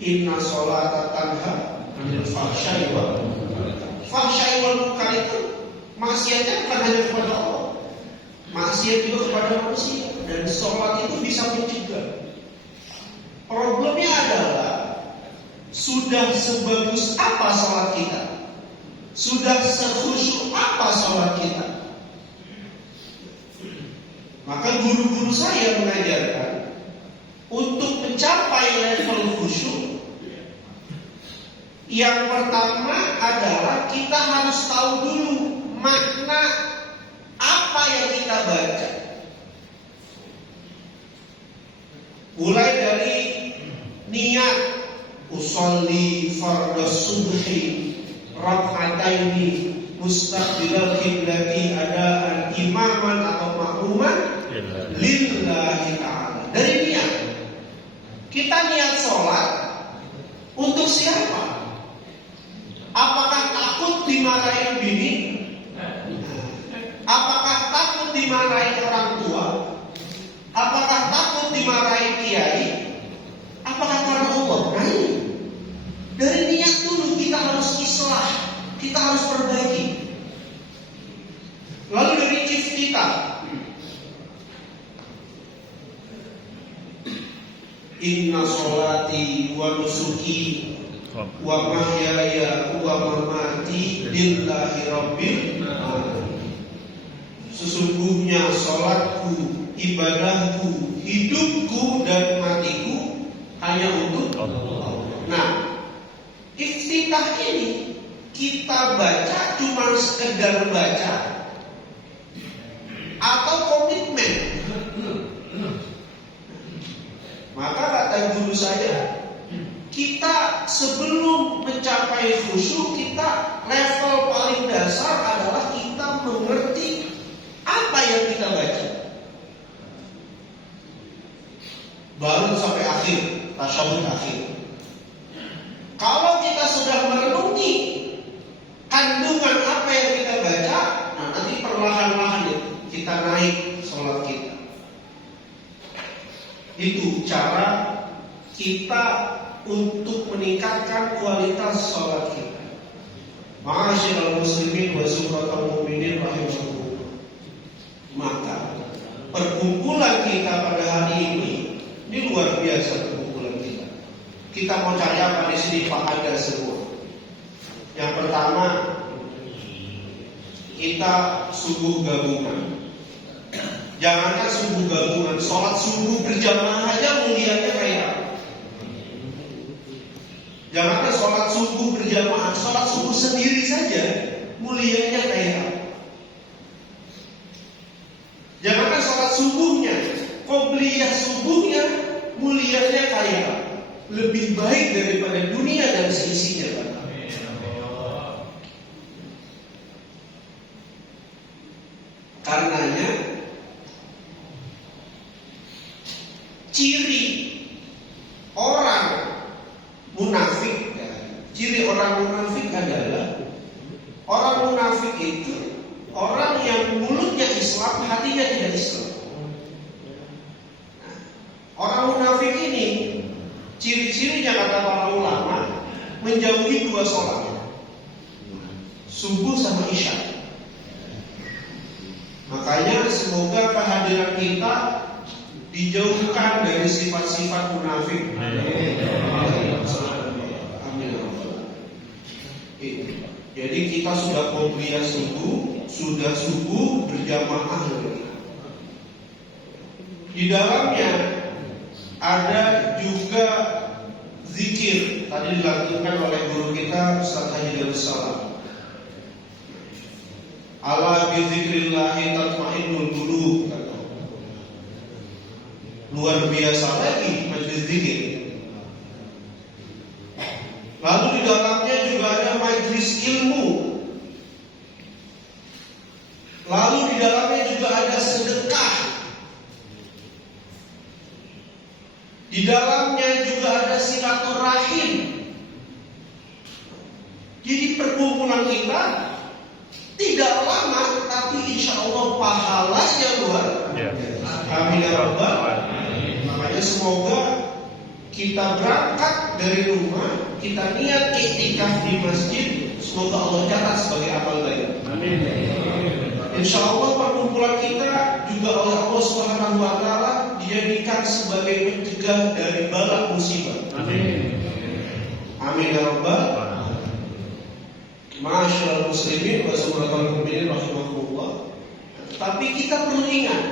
Inna sholata tanha anil fahsya'i wal munkar itu maksiatnya bukan hanya kepada Allah, maksiat juga kepada manusia. Dan sholat itu bisa mencegah. Problemnya adalah sudah sebagus apa sholat kita, sudah sekhusyuk apa sholat kita. Maka guru-guru saya mengajarkan untuk mencapai level khusyuk, yang pertama adalah kita harus tahu dulu makna apa yang kita baca. Mulai dari niat usolli fardhu subhi rak'ataini mustaqbilal qiblati adaan imaman atau makmuman lillahi ta'ala. Dari niat, kita niat sholat untuk siapa? Apakah takut dimarahin bini? Apakah takut dimarahin orang tua? Apakah takut dimarahin kiai? Apakah karena Allah? Nah, dari niat dulu kita harus islah, kita harus perbaiki. Lalu dari iftitah, inna sholati wa nusuki wa mahyaya wa mamati lillahi rabbil alamin. Sesungguhnya sholatku, ibadahku, hidupku dan matiku hanya untuk Allah. Nah, iftitah ini kita baca cuma sekedar baca atau komitmen. Maka kata guru saya, kita sebelum mencapai khusyuk, kita level paling dasar adalah kita mengerti apa yang kita baca. Baru sampai akhir, tasyahud akhir. Kalau kita sudah merenungi kandungan apa yang kita baca, nah nanti perlahan-lahan kita naik sholat kita. Itu cara kita untuk meningkatkan kualitas sholat kita. Ma'asyiral muslimin wa suratul mu'minin rahimahullah. Maka perkumpulan kita pada hari ini luar biasa perkumpulan kita. Kita mau cari apa di sini? Ada semua. Yang pertama, kita subuh gabungan. Jangankan subuh gabungan, sholat subuh berjamaah aja mulianya kayak. Jangankan sholat subuh berjamaah, sholat subuh sendiri saja mulianya kayak. Jangankan sholat subuhnya, qobliyah subuhnya mulianya kayak. Lebih baik daripada dunia dan seisinya. Karenanya ciri orang munafik, ciri orang munafik adalah orang munafik itu orang yang mulutnya Islam, hatinya tidak Islam. Ciri-cirinya kata para ulama menjauhi 2 sholat, subuh sama isya. Makanya semoga kehadiran kita dijauhkan dari sifat-sifat munafik. Amin. Jadi kita sudah qobliyah subuh berjamaah. Di dalamnya ada juga zikir. Tadi dilakukan oleh guru kita Ustaz Haji Darus Salam. Ala bi dzikrillahi tatmainnul qulub. Luar biasa lagi majelis zikir. Lalu di dalamnya juga ada majelis ilmu. Lalu di dalamnya juga ada sedekah. Di dalamnya juga ada silaturahim. Jadi perkumpulan kita tidak lama, tapi insya Allah pahalanya luar. Amin ya Rabbal. Makanya semoga kita berangkat dari rumah, kita niat iktikaf di masjid, semoga Allah catat sebagai amal baik. Amin. Insya Allah perkumpulan kita juga oleh Allah Subhanahu Wa Taala dijadikan sebagai pencegah dari bala musibah. Amin. Amin ya Rabbal. Masyaallah muslimin wa subhanal mu'minin rahimahullah. Tapi kita perlu ingat,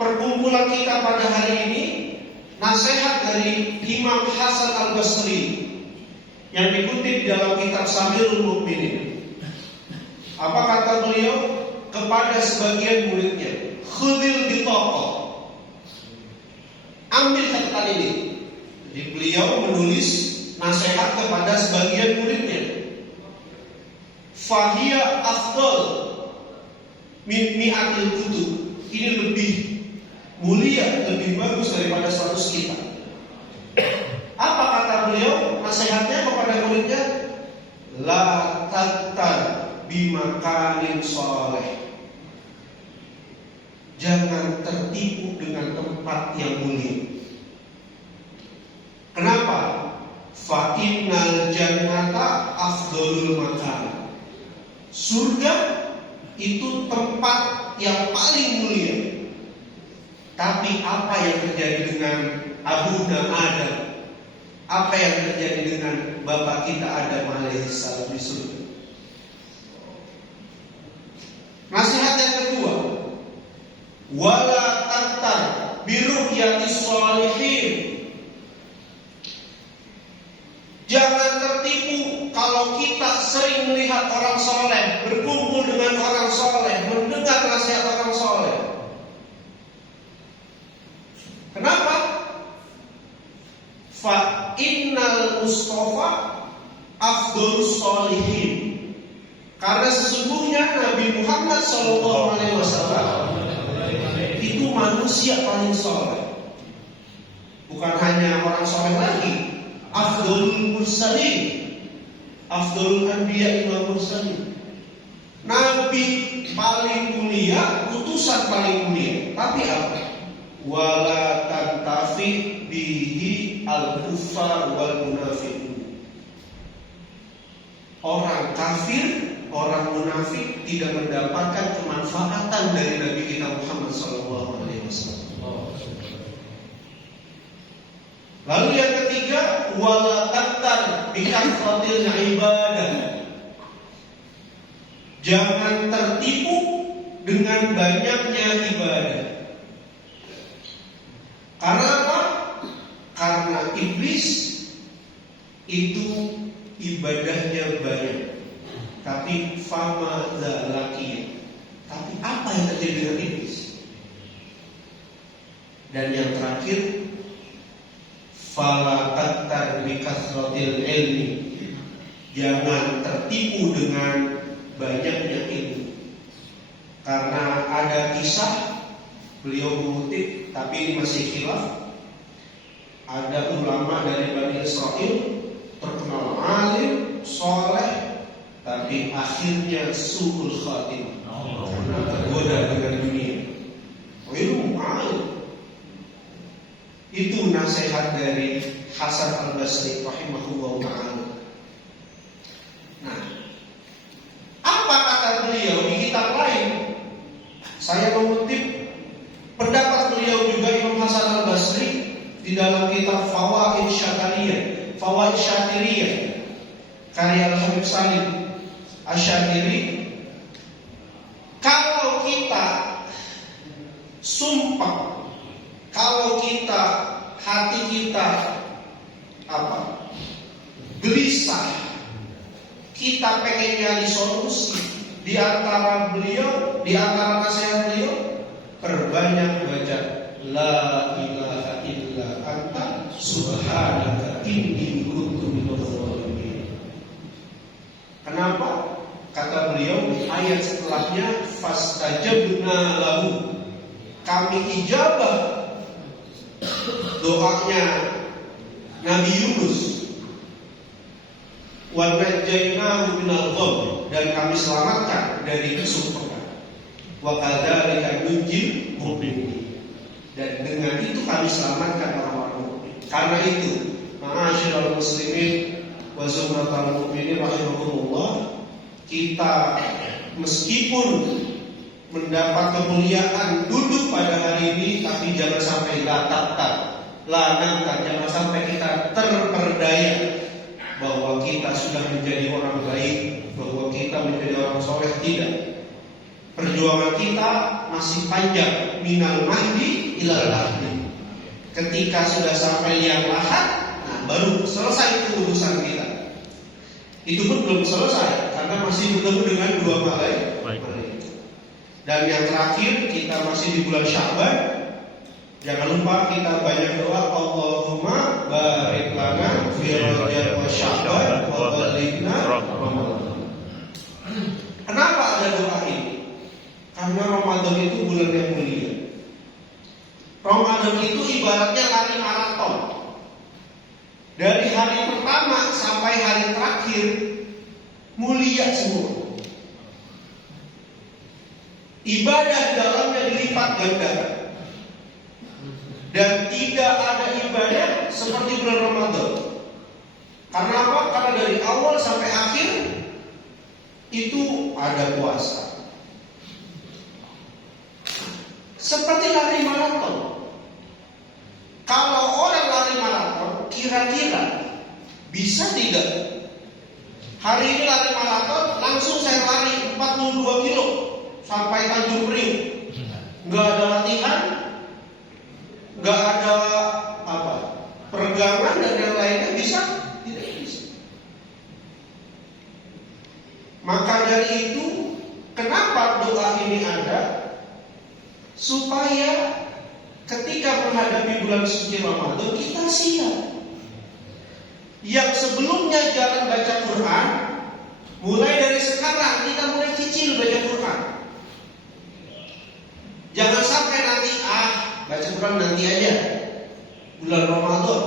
perkumpulan kita pada hari ini nasihat dari Imam Hasan Al-Basri yang dikutip dalam kitab Samirul Mu'minin. Apa kata beliau kepada sebagian muridnya? Khudil bitaqah. Ambil catatan ini. Jadi beliau menulis nasihat kepada sebagian muridnya. Fahiya afdal min mi'atil kutub. Ini lebih mulia, lebih bagus daripada 100 kitab. Apa kata beliau? Nasihatnya kepada muridnya, la tattar bimakanin soleh. Jangan tertipu dengan tempat yang mulia. Kenapa? Fa innal jannata afdalul makan. Surga itu tempat yang paling mulia. Tapi apa yang terjadi dengan Abu dan Adam? Apa yang terjadi dengan bapak kita Adam alaihissalam di surga? Nasihat yang kedua, wala tantar biru'yatis sholihin. Jangan tertipu kalau kita sering melihat orang soleh, berkumpul dengan orang soleh, mendengar nasihat orang soleh. Kenapa? Fa innal Mustafa afdalus sholihin. Karena sesungguhnya Nabi Muhammad SAW itu manusia paling soleh. Bukan hanya orang soleh lagi, afdalul mursalin, afdalul anbiya wal mursalin. Nabi paling mulia, utusan paling mulia. Tapi apa? Wala tantafi bihi al-kuffar wal munafiqun. Orang kafir, orang munafik tidak mendapatkan kemanfaatan dari Nabi kita Muhammad SAW. Lalu yang ketiga, wala taktar bikathratil ibadah. Jangan tertipu dengan banyaknya ibadah. Karena apa? Karena iblis itu ibadahnya banyak, tapi fama zalaki. Tapi apa yang terjadi dengan iblis? Dan yang terakhir, fala taktar bikathratil ilmi. Jangan tertipu dengan banyaknya ilmu. Karena ada kisah, beliau mengutip, tapi ini masih khilaf. Ada ulama dari Bani Israel terkenal alim, soleh, tapi akhirnya su'ul khatimah, karena tergoda dengan dunia. Ilmu alim itu Itu nasihat dari Hasan Al-Basri rahimahullah ta'ala. Nah, apa kata beliau di kitab lain? Saya mengutip pendapat beliau juga, Imam Hasan Al-Basri, di dalam kitab Fawaid Syatiriyah karya Al-Habib Salim Asy-Syatiri. Kalau kita sumpah, kalau kita hati kita gelisah, kita pengen nyari solusi, di antara nasihat beliau, perbanyak baca la ilaha illa anta subhanaka inni kuntu minadz dzalimin. Kenapa? Kata beliau, ayat setelahnya fastajabna lahu, kami ijabah doanya Nabi Yunus, wa najjaynahu minal gham, dan kami selamatkan dari kesumpahan. Wa kadzalika nunjil mu'minin, dan dengan itu kami selamatkan orang-orang mukmin. Karena itu, ma'asyiral muslimin wa zumratal mu'minin rahimahumullah, kita meskipun mendapat kemuliaan duduk pada hari ini, tapi jangan sampai lanangkan, jangan sampai kita terperdaya bahwa kita sudah menjadi orang baik, bahwa kita menjadi orang soleh. Tidak. Perjuangan kita masih panjang, minal mahdi ilal lahdi. Ketika sudah sampai liang lahat, nah baru selesai itu urusan kita. Itu pun belum selesai, karena masih bertemu dengan dua malaikat. Dan yang terakhir, kita masih di bulan Sya'ban. Jangan lupa kita banyak doa, Allahumma barik lana fi Rajab wa Sya'ban wa balighna Ramadan. Kenapa ada doa ini? Karena Ramadan itu bulan yang mulia. Ramadan itu ibaratnya lari maraton. Dari hari pertama sampai hari terakhir mulia semua. Ibadah dalamnya dilipat gandakan. Dan tidak ada ibadah seperti bulan Ramadan. Karena apa? Karena dari awal sampai akhir itu ada puasa. Seperti lari maraton. Kalau orang lari maraton, kira-kira bisa tidak hari ini lari maraton, langsung saya lari 42 kilo sampai Tanjung Priok, nggak ada latihan, nggak ada peregangan dan yang lainnya, bisa? Tidak bisa. Maka dari itu, kenapa doa ini ada? Supaya ketika menghadapi bulan suci Ramadan kita siap. Yang sebelumnya jarang baca Quran, mulai dari sekarang kita mulai cicil baca Quran. Jangan sampai nanti baca Quran nanti aja bulan Ramadan.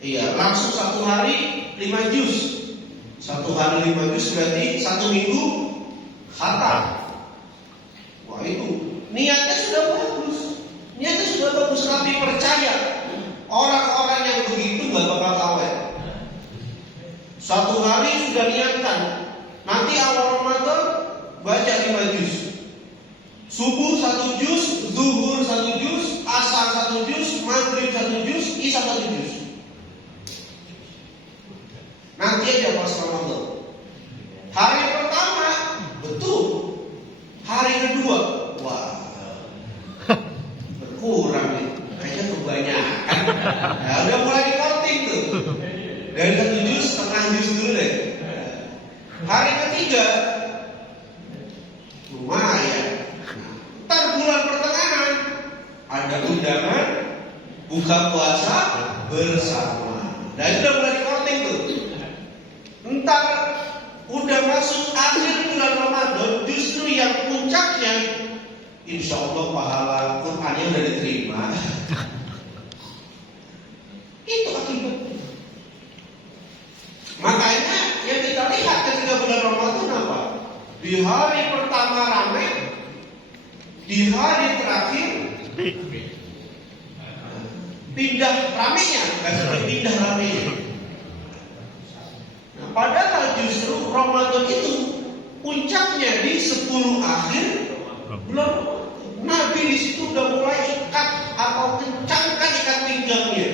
Iya, langsung satu hari 5 juz. Satu hari 5 juz berarti 1 minggu khatam. Wah, itu niatnya sudah bagus, tapi percaya orang-orang yang begitu gak bakal awet. Satu hari sudah niatkan, nanti awal Ramadan baca 5 juz. Subuh 1 juz, zuhur 1 juz, asar 1 juz, maghrib 1 juz, isya 1 juz. Nanti aja pas Ramadan. Hari pertama betul, hari kedua wah berkurang nih, kayaknya kebanyakan. Nah, udah mulai di counting tuh. Dari 1 juz, setengah juz dulu deh. Hari ketiga lumayan. Ntar bulan pertengahan ada undangan buka puasa bersama. Nah, itu udah mulai di counting tuh. Ntar udah masuk akhir bulan Ramadan, justru yang puncaknya insya Allah pahala Qur'annya udah diterima. Itu akibatnya. Makanya yang kita lihat ketika bulan Ramadan apa? Di hari pertama ramai, di hari terakhir pindah ramenya, nggak seperti pindah ramenya. Nah, padahal justru Ramadan itu puncaknya di 10 akhir bulan. Nabi di situ udah mulai ikat atau kencangkan ikat pinggangnya.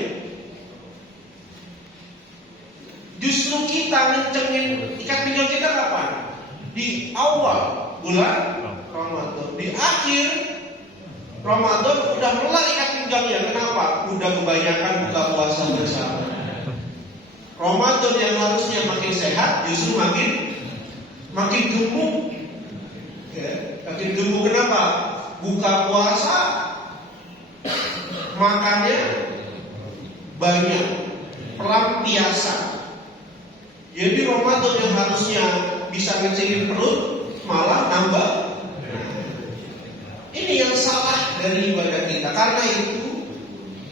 Justru kita ngencengin ikat pinggang kita kapan? Di awal bulan Ramadan. Di akhir Ramadan udah mulai ikat pinggangnya. Kenapa? Udah kebanyakan buka puasa bersama. Ramadan yang harusnya makin sehat justru makin gemuk. Ya, makin gemuk kenapa? Buka puasa makannya banyak, pelampiasan. Jadi Ramadan yang harusnya bisa ngecilin perut malah nambah. Ini yang salah dari ibadah kita. Karena itu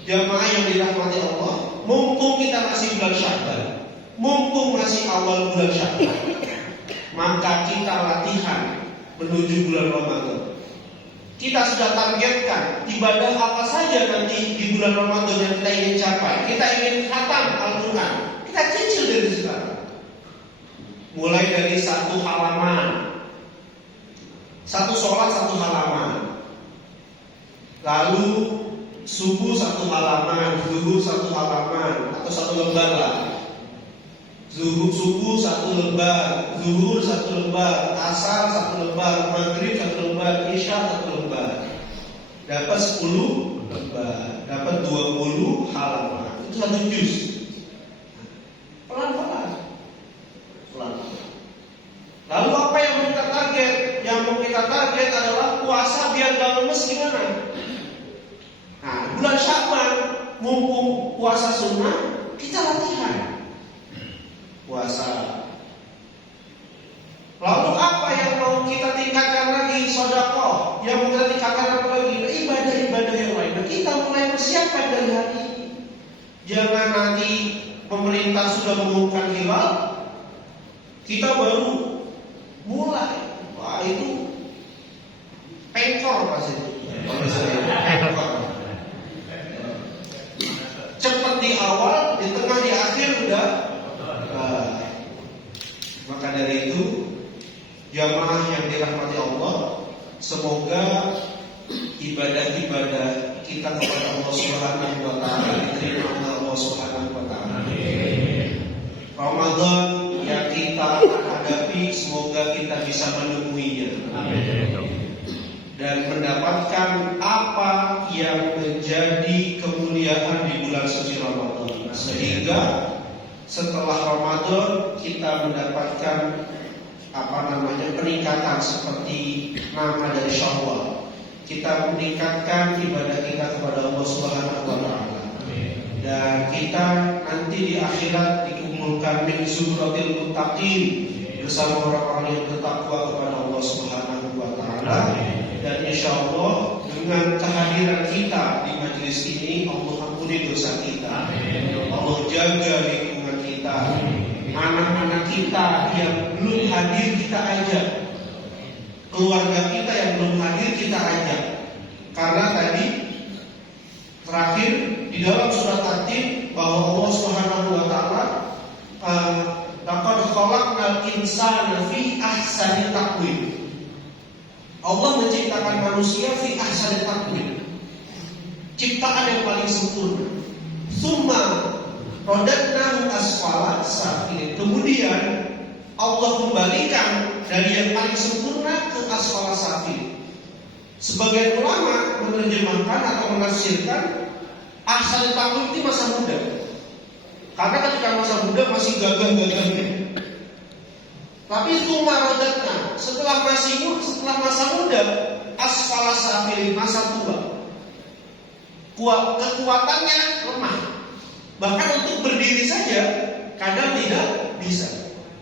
jamaah yang dirahmati Allah, mumpung kita masih bulan Sya'ban, mumpung masih awal bulan Sya'ban, maka kita latihan menuju bulan Ramadan. Kita sudah targetkan ibadah apa saja nanti di bulan Ramadan yang kita ingin capai. Kita ingin khatam Al-Quran. Kita cicil dari sekarang. Mulai dari 1 halaman, 1 sholat 1 halaman, lalu subuh 1 halaman, zuhur 1 halaman atau 1 lembar lah. Subuh 1 lembar, zuhur 1 lembar, asar 1 lembar, maghrib 1 lembar, isya 1 lembar. Dapat 10 lembar, dapat 20 halaman. Itu 1 juz. Pelan-pelan. Lalu apa yang mau kita target? Yang mau kita target adalah puasa biar gak lemes gimana? Nah, bulan Sya'ban mumpung puasa sunnah, kita latihan puasa. Lalu apa yang mau kita tingkatkan lagi? Sedekah. Yang mau kita tingkatkan apa lagi? Ibadah-ibadah yang lain. Nah, kita mulai persiapan dari hari ini. Jangan nanti pemerintah sudah mengumumkan hilal, kita baru mulai. Wah, itu pengkor pasti. Cepat di awal, di tengah, di akhir udah. Maka dari itu jamaah yang dirahmati Allah, semoga ibadah-ibadah kita kepada Allah Subhanahu wa taala diterima oleh Allah Subhanahu wa taala. Ramadan yang kita hadapi semoga kita bisa menemuinya. Dan mendapatkan apa yang menjadi kemuliaan di bulan suci Ramadan, sehingga setelah Ramadan kita mendapatkan peningkatan seperti nama dari Syawal. Kita meningkatkan ibadah kita kepada Allah Subhanahu wa taala. Dan kita nanti di akhirat dikumpulkan min zumratil muttaqin bersama orang-orang yang bertakwa kepada Allah Subhanahu wa taala. Dan insyaallah dengan kehadiran kita di majelis ini Allah ampuni dosa kita. Allah jaga lingkungan kita. Anak-anak kita yang belum hadir kita ajak. Keluarga kita yang belum hadir kita ajak. Karena tadi terakhir di dalam surat At-Tin bahwa Allah Subhanahu wa taala laqad khalaqnal insana fi ahsani taqwim. Allah menciptakan manusia fi ahsani taqwim. Ciptaan yang paling sempurna. Summa radadnahu asfala safilin. Kemudian Allah kembalikan dari yang paling sempurna ke asfala safilin. Sebagian ulama menerjemahkan atau menafsirkan ahsan taqwim itu masa muda. Karena ketika masa muda masih gagah-gagahnya. Tapi summa radadna, setelah masa muda asfala safilin, masa tua. Kekuatannya lemah. Bahkan untuk berdiri saja kadang tidak bisa.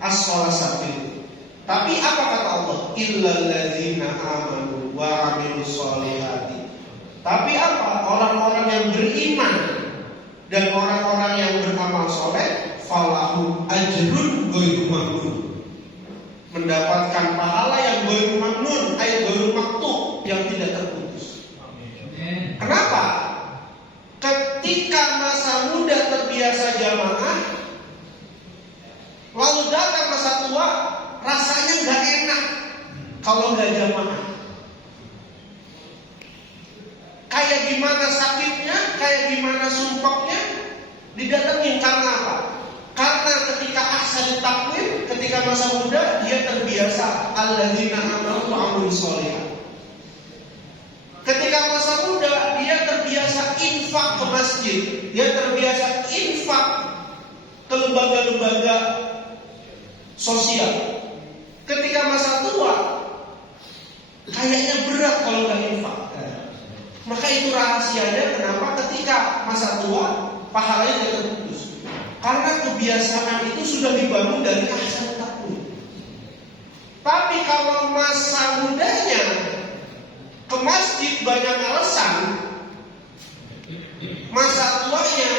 Asfala safilin. Tapi apa kata Allah? Illal ladzina amanu wa amilus solihati. Tapi apa? Orang-orang yang beriman dan orang-orang yang beramal soleh, falahu ajrun ghairu mamnun. Mendapatkan pahala yang ghairu mamnun, ghairu maktub, yang tidak terputus. Kenapa? Ketika terbiasa jamaah, lalu datang masa tua, rasanya nggak enak kalau nggak jamaah. Kayak gimana sakitnya, kayak gimana sumpahnya, didatengin karena apa? Karena ketika ahsan takwim, ketika masa muda, dia terbiasa alladzina amanu wa amilus sholihat. Ketika masa muda, dia terbiasa infak ke masjid, dia terbiasa infak ke lembaga-lembaga sosial. Ketika masa tua, kayaknya berat kalau nggak infak. Maka itu rahasianya kenapa ketika masa tua pahalanya tidak terputus. Karena kebiasaan itu sudah dibangun dari ahsan takwim. Tapi kalau masa mudanya ke masjid banyak alasan, masa tuanya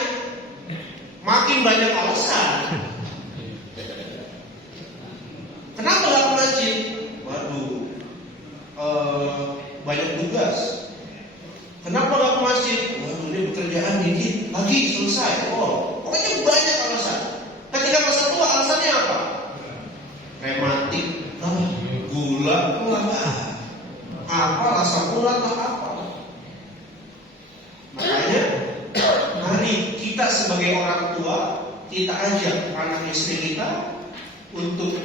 makin banyak alasan. Kenapa nggak ke masjid? Waduh, banyak tugas. Kenapa nggak ke masjid? Waduh, ini pekerjaan dikit, lagi selesai. Oh, pokoknya banyak alasan. Ketika masa tua alasannya apa? Rematik, gula, apa rasa ulat apa? Makanya, mari kita sebagai orang tua kita ajak anak istri kita untuk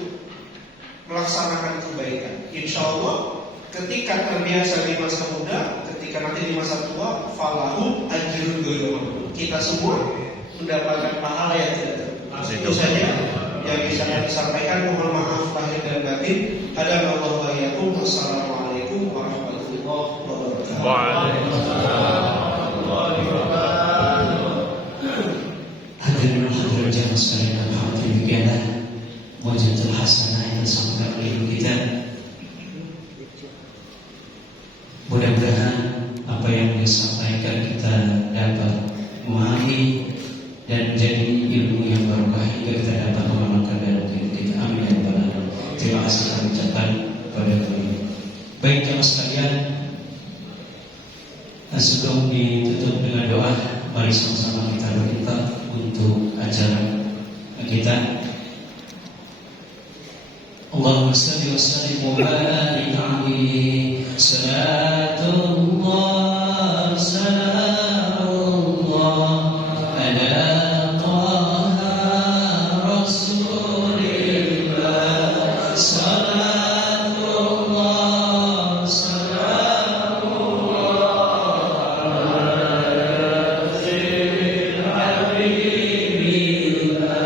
melaksanakan kebaikan. Insya Allah, ketika terbiasa di masa muda, ketika nanti di masa tua, falahu ajrun ghairu mamnun. Kita semua mendapatkan pahala yang tidak terputus. Itu saja yang bisa kami sampaikan. Mohon maaf lahir dan batin. Hadanallahu wa iyyakum. Wassalamualaikum warahmatullahi wabarakatuh. Hadirin hadirat jamaah sekalian, alhamdulillah mujazatul hasanah yang disampaikan oleh ibu kita. Mudah-mudahan apa yang disampaikan kita dapat memahami dan menjadi ilmu yang barokah hingga kita dapat mengamalkan dalam hidup kita. Amin ya rabbal alamin. Terima kasih kami ucapkan kepada kami. Baik jamaah sekalian, sebelum ditutup dengan doa, mari sama-sama kita berdoa untuk acara kita. Allahumma salli wa sallim wa barik alaihi.